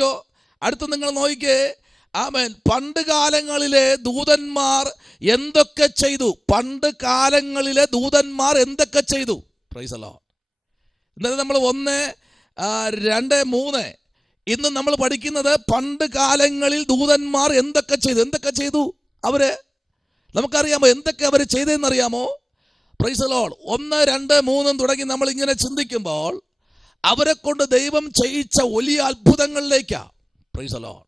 നോക്കിക്കോ, അടുത്ത് നിങ്ങൾ നോക്കിക്കേ. ആമേൻ. പണ്ട് കാലങ്ങളിലെ ദൂതന്മാർ എന്തൊക്കെ ചെയ്തു? പണ്ട് കാലങ്ങളിലെ ദൂതന്മാർ എന്തൊക്കെ ചെയ്തു? Price the Lord. ഇന്നലെ നമ്മൾ 1, 2, 3 ഇന്ന് നമ്മൾ പഠിക്കുന്നത് പണ്ട് കാലങ്ങളിൽ ദൂതന്മാർ എന്തൊക്കെ ചെയ്തു അവര്. നമുക്കറിയാമോ എന്തൊക്കെ അവർ ചെയ്തതെന്നറിയാമോ? Praise the lord. 1, 2, 3 തുടങ്ങി നമ്മൾ ഇങ്ങനെ ചിന്തിക്കുമ്പോൾ അവരെ കൊണ്ട് ദൈവം ചെയ്യിച്ച വലിയ അത്ഭുതങ്ങളിലേക്കാ. Price the Lord.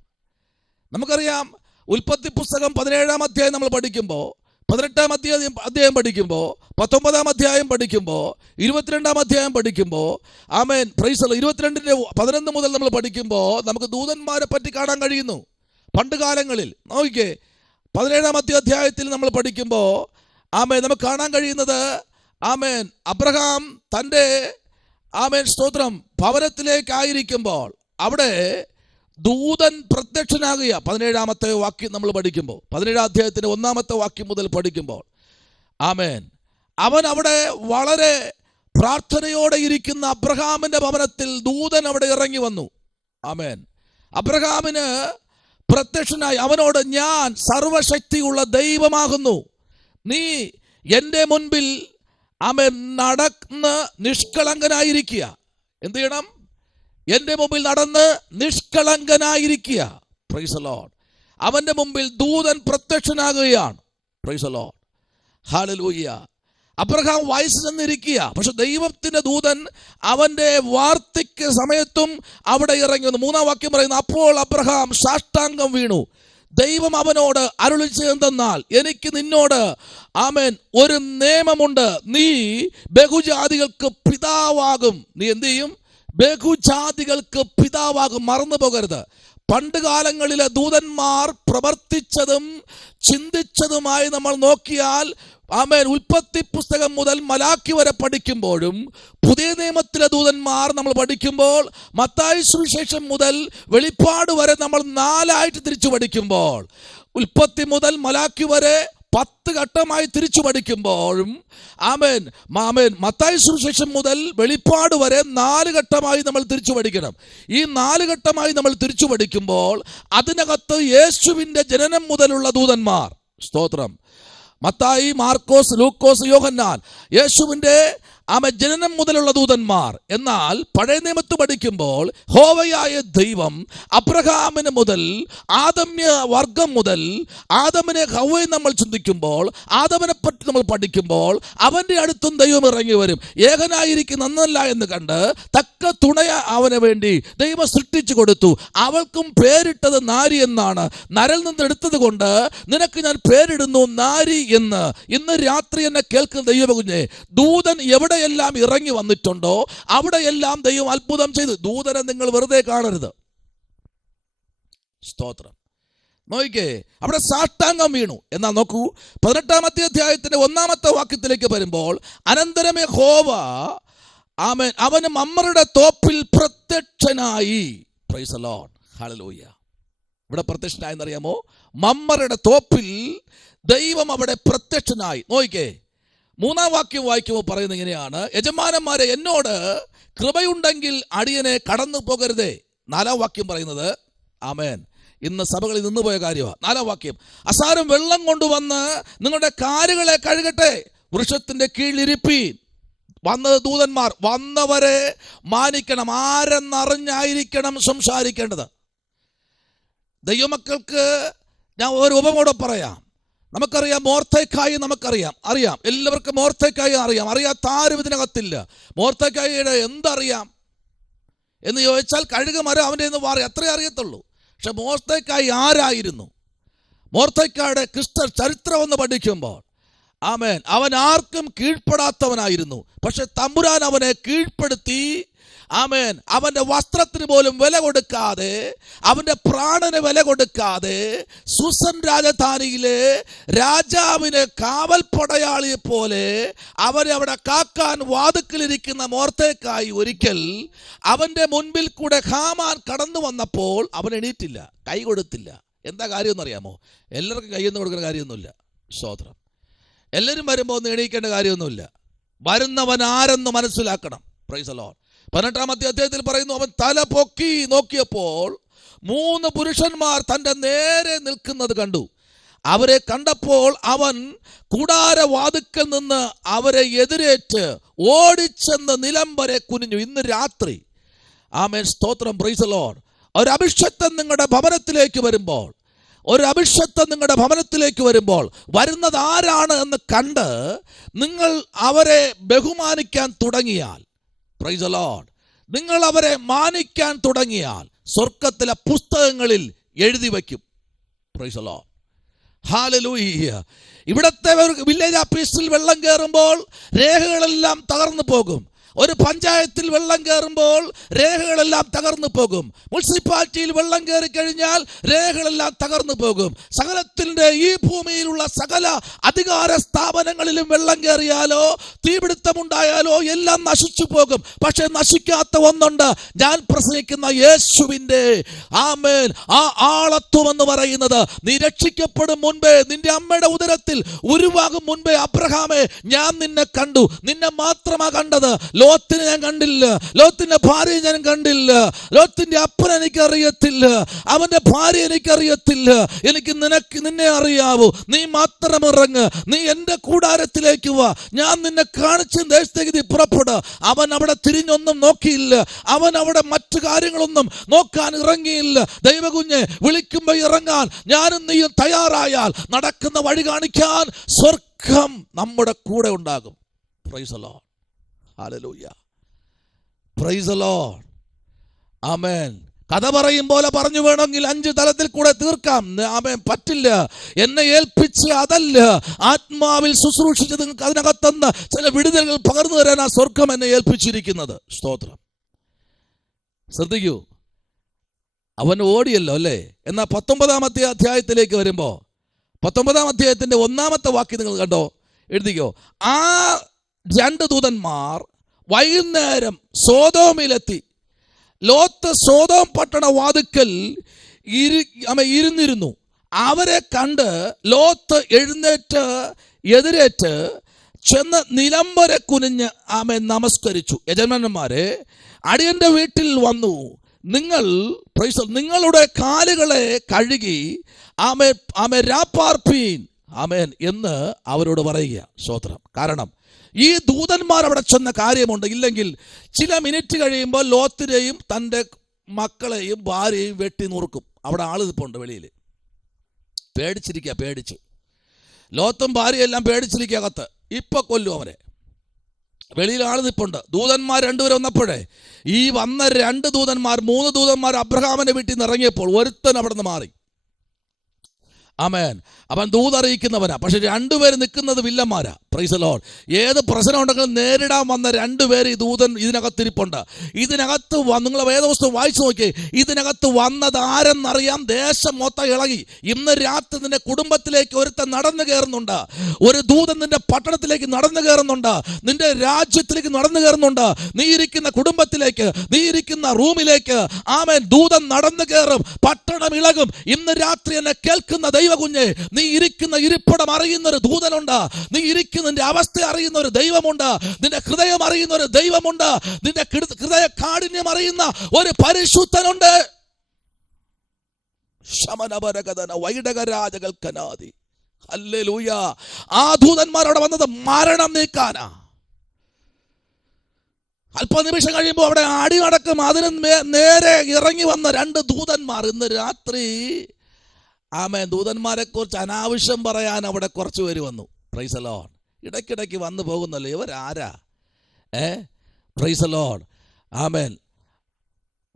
നമുക്കറിയാം ഉൽപ്പത്തി പുസ്തകം 17-ാം അധ്യായം നമ്മൾ പഠിക്കുമ്പോൾ, 18-ാം അധ്യായം പഠിക്കുമ്പോൾ, 19-ാം അധ്യായം പഠിക്കുമ്പോൾ, 22-ാം അധ്യായം പഠിക്കുമ്പോൾ, ആമേൻ, പ്രൈസ് ദി ലോർഡ്, 22-ന്റെ 11 മുതൽ നമ്മൾ പഠിക്കുമ്പോൾ നമുക്ക് ദൂതന്മാരെ പറ്റി കാണാൻ കഴിയുന്നു. പണ്ട് കാലങ്ങളിൽ നോക്കിക്കേ, 17-ാം അധ്യായത്തിൽ നമ്മൾ പഠിക്കുമ്പോൾ ആമേൻ നമുക്ക് കാണാൻ കഴിയുന്നത്, ആമേൻ, അബ്രഹാം തൻ്റെ ആമേൻ സ്തോത്രം ഭവനത്തിലേക്കായിരിക്കുമ്പോൾ അവിടെ ദൂതൻ പ്രത്യക്ഷനാകുക. 17-ാമത്തെ വാക്യം നമ്മൾ പഠിക്കുമ്പോൾ, 17-ാം അധ്യായത്തിൻ്റെ 1-ാമത്തെ വാക്യം മുതൽ പഠിക്കുമ്പോൾ, ആമേൻ, അവൻ അവിടെ വളരെ പ്രാർത്ഥനയോടെ ഇരിക്കുന്ന അബ്രഹാമിൻ്റെ ഭവനത്തിൽ ദൂതൻ അവിടെ ഇറങ്ങി വന്നു. ആമേൻ. അബ്രഹാമിന് പ്രത്യക്ഷനായി അവനോട്, ഞാൻ സർവശക്തിയുള്ള ദൈവമാകുന്നു, നീ എൻ്റെ മുൻപിൽ ആമേൻ നടന്ന് നിഷ്കളങ്കനായിരിക്കുക. എന്ത് ചെയ്യണം? എൻ്റെ മുമ്പിൽ നടന്ന് നിഷ്കളങ്കനായിരിക്കുക. Price the Lord. അവൻ്റെ മുമ്പിൽ ദൂതൻ പ്രത്യക്ഷനാകുകയാണ്. Praise the lord. ഹല്ലേലൂയ. അബ്രഹാം വയസ്സ് ചെന്നിരിക്കുക, പക്ഷെ ദൈവത്തിൻ്റെ ദൂതൻ അവൻ്റെ വാർദ്ധക്യ സമയത്തും അവിടെ ഇറങ്ങി വന്നു. 3-ാം വാക്യം പറയുന്നു, അപ്പോൾ അബ്രഹാം സാഷ്ടാംഗം വീണു. ദൈവം അവനോട് അരുളിച്ചെന്തെന്നാൽ, എനിക്ക് നിന്നോട് ആമേൻ ഒരു നിയമമുണ്ട്, നീ ബഹുജാതികൾക്ക് പിതാവാകും. നീ എന്ത് ചെയ്യും? ബഹുജാതികൾക്ക് പിതാവാകും. മറന്നു പോകരുത്. പണ്ട് കാലങ്ങളിലെ ദൂതന്മാർ പ്രവർത്തിച്ചതും ചിന്തിച്ചതുമായി നമ്മൾ നോക്കിയാൽ, ആമേൻ, ഉൽപ്പത്തി പുസ്തകം മുതൽ മലാക്കി വരെ പഠിക്കുമ്പോഴും, പുതിയ നിയമത്തിലെ ദൂതന്മാർ നമ്മൾ പഠിക്കുമ്പോൾ, മത്തായി സുവിശേഷം മുതൽ വെളിപ്പാട് വരെ നമ്മൾ 4 തിരിച്ചു പഠിക്കുമ്പോൾ, ഉൽപ്പത്തി മുതൽ മലാക്കി വരെ 10 ഘട്ടമായി തിരിച്ചു പഠിക്കുമ്പോഴും, ആമേൻ, മത്തായി സുവിശേഷം മുതൽ വെളിപ്പാട് വരെ 4 ഘട്ടമായി നമ്മൾ തിരിച്ചു പഠിക്കണം. ഈ 4 ഘട്ടമായി നമ്മൾ തിരിച്ചു പഠിക്കുമ്പോൾ അതിനകത്ത് യേശുവിൻ്റെ ജനനം മുതലുള്ള ദൂതന്മാർ, സ്തോത്രം, മത്തായി, മാർക്കോസ്, ലൂക്കോസ്, യോഹന്നാൻ, യേശുവിൻ്റെ ജനനം മുതലുള്ള ദൂതന്മാർ. എന്നാൽ പഴയ നിയമത്ത് പഠിക്കുമ്പോൾ യഹോവയായ ദൈവം അബ്രഹാമിന് മുതൽ, ആദമ്യ വർഗം മുതൽ, ആദമിനെ ഹവ്വയെ നമ്മൾ ചിന്തിക്കുമ്പോൾ, ആദമിനെ പറ്റി നമ്മൾ പഠിക്കുമ്പോൾ അവൻ്റെ അടുത്തും ദൈവം ഇറങ്ങി വരും. ഏകനായിരിക്കും നന്നല്ല എന്ന് കണ്ട് തക്ക തുണയ അവന് വേണ്ടി ദൈവം സൃഷ്ടിച്ചു കൊടുത്തു. അവൾക്കും പേരിട്ടത് നാരി എന്നാണ്. നരൽ നിന്ന് എടുത്തത് കൊണ്ട് നിനക്ക് ഞാൻ പേരിടുന്നു നാരി എന്ന്. ഇന്ന് രാത്രി എന്നെ കേൾക്കുന്ന ദൈവകുഞ്ഞെ, ദൂതൻ എവിടെയെല്ലാം ഇറങ്ങി വന്നിട്ടുണ്ടോ അവിടെയെല്ലാം ദൈവം അത്ഭുതം ചെയ്തു. ദൂതനെ നിങ്ങൾ വെറുതെ കാണരുത്. സ്തോത്രം. നോക്കിക്കേ, അവിടെ സാഷ്ടാംഗം വീണു. എന്നാൽ നോക്കൂ, 18-ാമത്തെ അധ്യായത്തിന്റെ 1-ാമത്തെ വാക്യത്തിലേക്ക് വരുമ്പോൾ, അനന്തരം യഹോവ ആമേൻ അവന് മമ്മറുടെ തോപ്പിൽ പ്രത്യക്ഷനായി. Price the lord. ഹല്ലേലൂയ. ഇവിടെ പ്രത്യക്ഷനായെന്നറിയാമോ? മമ്മറുടെ തോപ്പിൽ ദൈവം അവിടെ പ്രത്യക്ഷനായി. നോക്കിക്കേ, 3-ാം വാക്യം വായിക്കുമ്പോൾ പറയുന്നത് ഇങ്ങനെയാണ്, യജമാനന്മാരെ, എന്നോട് കൃപയുണ്ടെങ്കിൽ അടിയനെ കടന്നു പോകരുതേ. 4-ാം വാക്യം പറയുന്നത്, ആമേൻ, ഇന്ന് സഭകളിൽ നിന്നുപോയ കാര്യമാണ്. 4-ാം വാക്യം, അസാരം വെള്ളം കൊണ്ടുവന്ന് നിങ്ങളുടെ കാലുകളെ കഴുകട്ടെ, വൃക്ഷത്തിന്റെ കീഴിലിരിപ്പീൻ. വന്നത് ദൂതന്മാർ, വന്നവരെ മാനിക്കണം. ആരെന്നറിഞ്ഞായിരിക്കണം സംസാരിക്കേണ്ടത്. ദൈവമക്കൾക്ക് ഞാൻ ഒരു ഉപമയോടെ പറയാം. നമുക്കറിയാം മോർദെഖായി, അറിയാം എല്ലാവർക്കും മോർദെഖായി അറിയാം. അറിയാത്ത ആരും ഇതിനകത്തില്ല. മോർദെഖായിയുടെ എന്തറിയാം എന്ന് ചോദിച്ചാൽ, കഴുക മരം അവൻ്റെ എന്ന് പറയും, അത്രേ അറിയത്തുള്ളൂ. പക്ഷെ മോർദെഖായി ആരായിരുന്നു? മോർദെഖായിയുടെ ചരിത്രം ഒന്ന് പഠിക്കുമ്പോൾ, ആമേൻ, അവൻ ആർക്കും കീഴ്പ്പെടാത്തവനായിരുന്നു. പക്ഷെ തമ്പുരാൻ അവനെ കീഴ്പ്പെടുത്തി. ആമേൻ, അവൻ്റെ വസ്ത്രത്തിന് പോലും വില കൊടുക്കാതെ, അവൻ്റെ പ്രാണന് വില കൊടുക്കാതെ, സുസൻ രാജധാനിയിലെ രാജാവിന് കാവൽ പടയാളിയെ പോലെ അവനെ അവിടെ കാക്കാൻ വാതുക്കലിരിക്കുന്ന മോർദെഖായി ഒരിക്കൽ അവൻ്റെ മുൻപിൽ കൂടെ ഹാമാൻ കടന്നു വന്നപ്പോൾ അവൻ എണീറ്റില്ല, കൈ കൊടുത്തില്ല. എന്താ കാര്യമെന്ന് അറിയാമോ? എല്ലാവർക്കും കൈയൊന്നും കൊടുക്കുന്ന കാര്യമൊന്നുമില്ല. സ്തോത്രം. എല്ലാവരും വരുമ്പോൾ ഒന്നും എണീക്കേണ്ട കാര്യമൊന്നുമില്ല. വരുന്നവൻ ആരെന്ന് മനസ്സിലാക്കണം. Price the Lord. 18-ാമത്തെ അധ്യായത്തിൽ പറയുന്നു, അവൻ തല പൊക്കി നോക്കിയപ്പോൾ 3 പുരുഷന്മാർ തൻ്റെ നേരെ നിൽക്കുന്നത് കണ്ടു. അവരെ കണ്ടപ്പോൾ അവൻ കൂടാരവാതിക്കൽ നിന്ന് അവരെ എതിരേറ്റ് ഓടിച്ചെന്ന് നിലം വരെ കുനിഞ്ഞു. ഇന്ന് രാത്രി ആമേൻ, സ്തോത്രം, പ്രൈസ് ദി ലോർഡ്. ഒരഭിഷേകം നിങ്ങളുടെ ഭവനത്തിലേക്ക് വരുമ്പോൾ, വരുന്നത് ആരാണ് എന്ന് കണ്ട് നിങ്ങൾ അവരെ ബഹുമാനിക്കാൻ തുടങ്ങിയാൽ, പ്രൈസ് ദി ലോർഡ്, നിങ്ങൾ അവരെ മാനിക്കാൻ തുടങ്ങിയാൽ സ്വർഗ്ഗത്തിലെ പുസ്തകങ്ങളിൽ എഴുതി വയ്ക്കും. Price the lord, hallelujah. ഇവിടത്തെ വില്ലേജ് ഓഫീസിൽ വെള്ളം കയറുമ്പോൾ രേഖകളെല്ലാം തകർന്നു പോകും. ഒരു പഞ്ചായത്തിൽ വെള്ളം കയറുമ്പോൾ രേഖകളെല്ലാം തകർന്നു പോകും. മുനിസിപ്പാലിറ്റിയിൽ വെള്ളം കയറി കഴിഞ്ഞാൽ രേഖകളെല്ലാം തകർന്നു പോകും. സകലത്തിൻ്റെ ഈ ഭൂമിയിലുള്ള സകല അധികാര സ്ഥാപനങ്ങളിലും വെള്ളം കയറിയാലോ തീപിടുത്തമുണ്ടായാലോ എല്ലാം നശിച്ചു പോകും. പക്ഷെ നശിക്കാത്ത ഒന്നുണ്ട്, ഞാൻ പ്രസംഗിക്കുന്ന യേശുവിൻ്റെ ആമേൻ ആ ആളത്വം എന്ന് പറയുന്നത്. നീ രക്ഷിക്കപ്പെടും മുൻപേ, നിന്റെ അമ്മയുടെ ഉദരത്തിൽ ഉരുവാകും മുൻപേ, അബ്രഹാമേ ഞാൻ നിന്നെ കണ്ടു. നിന്നെ മാത്രമാ കണ്ടത്. ലോത്തിനെ ഞാൻ കണ്ടില്ല, ലോത്തിന്റെ ഭാര്യയെ ഞാൻ കണ്ടില്ല, ലോത്തിന്റെ അപ്പനെ എനിക്കറിയത്തില്ല, അവന്റെ ഭാര്യ എനിക്കറിയത്തില്ല, എനിക്ക് നിന്നെ അറിയാവൂ. നീ മാത്രം ഇറങ്ങ്, നീ എന്റെ കൂടാരത്തിലേക്ക് വാ, ഞാൻ നിന്നെ കാണിച്ച ദേശത്തേക്ക് നീ പുറപ്പെടുക. അവൻ അവിടെ തിരിഞ്ഞൊന്നും നോക്കിയില്ല, അവൻ അവിടെ മറ്റു കാര്യങ്ങളൊന്നും നോക്കാൻ ഇറങ്ങിയില്ല. ദൈവകുഞ്ഞെ, വിളിക്കുമ്പോൾ ഇറങ്ങാൻ ഞാനും നീയും തയ്യാറായാൽ നടക്കുന്ന വഴി കാണിക്കാൻ സ്വർഗം നമ്മുടെ കൂടെ ഉണ്ടാകും. പ്രൈസ് ദി ലോർഡ്, ഹല്ലേലൂയ, പ്രൈസ് ദി ലോർഡ്, ആമേൻ. കഥ പറയും പോലെ പറഞ്ഞു വേണമെങ്കിൽ 5 തലത്തിൽ കൂടെ തീർക്കാം. ആമേൻ, പറ്റില്ല. എന്നെ ഏൽപ്പിച്ച് അതല്ല, ആത്മാവിൽ ശുശ്രൂഷിച്ച് നിങ്ങൾക്ക് അതിനകത്തുനിന്ന് ചില വിടുതലുകൾ പകർന്നു തരാൻ ആ സ്വർഗം എന്നെ ഏൽപ്പിച്ചിരിക്കുന്നത്. സ്തോത്രം. ശ്രദ്ധിക്കൂ, അവൻ ഓടിയല്ലോ അല്ലേ. എന്നാൽ 19-ാമത്തെ അധ്യായത്തിലേക്ക് വരുമ്പോൾ 19-ാം അധ്യായത്തിന്റെ 1-ാമത്തെ വാക്യം നിങ്ങൾ കണ്ടോ, എഴുതിക്കോ. ആ 2 ദൂതന്മാർ വൈകുന്നേരം സോദോമിലെത്തി. Lot Sodom പട്ടണ വാതിക്കൽ ഇരുന്നിരുന്നു. അവരെ കണ്ട് ലോത്ത് എതിരേറ്റ് ചെന്ന് നിലം വരെ കുനിഞ്ഞ് ആമേൻ നമസ്കരിച്ചു. യജമാനന്മാരെ, അടിയന്റെ വീട്ടിൽ വന്നു നിങ്ങളുടെ കാലുകളെ കഴുകി രാപ്പാർപ്പീൻ ആമേൻ എന്ന് അവരോട് പറയുക. സ്തോത്രം. കാരണം ഈ ദൂതന്മാർ അവിടെ ചെന്ന കാര്യമുണ്ട്. ഇല്ലെങ്കിൽ ചില മിനിറ്റ് കഴിയുമ്പോൾ ലോത്തിനെയും തൻ്റെ മക്കളെയും ഭാര്യയും വെട്ടി നുറുക്കും. അവിടെ ആൾ നിൽപ്പുണ്ട് വെളിയിൽ, പേടിച്ച് ലോത്തും ഭാര്യയെല്ലാം പേടിച്ചിരിക്കകത്ത്. ഇപ്പൊ കൊല്ലും അവരെ. വെളിയിൽ ആൾ നിൽപ്പുണ്ട്. ദൂതന്മാർ 2 പേര് വന്നപ്പോഴേ ഈ വന്ന 2 ദൂതന്മാർ 3 ദൂതന്മാർ അബ്രഹാമിന്റെ വീട്ടിൽ നിന്ന് ഇറങ്ങിയപ്പോൾ ഒരുത്തൻ അവിടെ നിന്ന് മാറി. ആമേൻ. അവൻ ദൂതറിയിക്കുന്നവനാ. പക്ഷെ 2 പേര് നിൽക്കുന്നത് വില്ലന്മാരാ. Price the Lord. ഏത് പ്രശ്നം ഉണ്ടെങ്കിലും നേരിടാൻ വന്ന 2 പേര് ഈ ദൂതൻ ഇതിനകത്തിരിപ്പുണ്ട്. ഇതിനകത്ത് നിങ്ങൾ വേദപുസ്തകം വായിച്ചു നോക്കി. ഇതിനകത്ത് വന്നത് ആരെന്നറിയാം. ദേശം മൊത്തം ഇളകി. ഇന്ന് രാത്രി നിന്റെ കുടുംബത്തിലേക്ക് ഒരുത്തൻ നടന്നു കയറുന്നുണ്ട്. ഒരു ദൂതൻ നിന്റെ പട്ടണത്തിലേക്ക് നടന്നു കയറുന്നുണ്ട്. നിന്റെ രാജ്യത്തിലേക്ക് നടന്നു കയറുന്നുണ്ട്. നീ ഇരിക്കുന്ന കുടുംബത്തിലേക്ക്, നീ ഇരിക്കുന്ന റൂമിലേക്ക് ആമേൻ ദൂതൻ നടന്നു കയറും. പട്ടണം ഇളകും. ഇന്ന് രാത്രി എന്നെ കേൾക്കുന്ന ദൈവകുഞ്ഞെ, നീ ഇരിക്കുന്ന ഇരിപ്പിടം അറിയുന്ന ഒരു ദൂതനുണ്ട്. നീ ഇരിക്കുന്നതിന്റെ അവസ്ഥ അറിയുന്ന ഒരു ദൈവമുണ്ട്. നിന്റെ ഹൃദയം അറിയുന്ന ഒരു ദൈവമുണ്ട്. നിന്റെ ഹൃദയ കാഠിന്യം അറിയുന്ന ഒരു പരിശുദ്ധനുണ്ട്. ഹല്ലേലൂയ. ആ ദൂതന്മാരവിടെ വന്നത് മരണം നീക്കാനാ. അല്പനിമിഷം കഴിയുമ്പോൾ അവിടെ അടി നടക്കും. അതിന് നേരെ ഇറങ്ങി വന്ന 2 ദൂതന്മാർ. ഇന്ന് രാത്രി ആമേൻ ദൂതന്മാരെ കുറിച്ച് അനാവശ്യം പറയാൻ അവിടെ കുറച്ച് പേര് വന്നു. Praise the lord. ഇടയ്ക്കിടയ്ക്ക് വന്നു പോകുന്നല്ലോ. ഇവരാരാ? Praise the lord. ആമേൻ.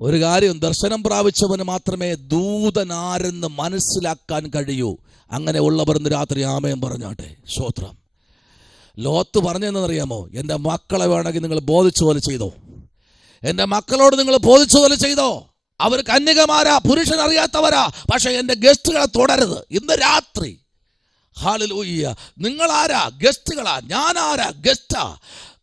ഒരു കാര്യം, ദർശനം പ്രാപിച്ചവന് മാത്രമേ ദൂതനാരെന്ന് മനസ്സിലാക്കാൻ കഴിയൂ. അങ്ങനെ ഉള്ളവർ ഇന്ന് രാത്രി ആമേൻ പറഞ്ഞാട്ടെ. സ്തോത്രം. ലോത്ത് പറഞ്ഞതെന്നറിയാമോ? എൻ്റെ മക്കളെ വേണമെങ്കിൽ നിങ്ങൾ ബോധിച്ച പോലെ ചെയ്തോ. എൻ്റെ മക്കളോട് നിങ്ങൾ ബോധിച്ച പോലെ ചെയ്തോ. അവർ കന്യകമാരാ, പുരുഷൻ അറിയാത്തവരാ. പക്ഷെ എൻ്റെ ഗസ്റ്റുകളെ തുടരുത്. ഇന്ന് രാത്രി ഹല്ലേലൂയ. നിങ്ങളാരാ? ഗസ്റ്റുകളാ. ഞാനാരാ? ഗസ്റ്റാ.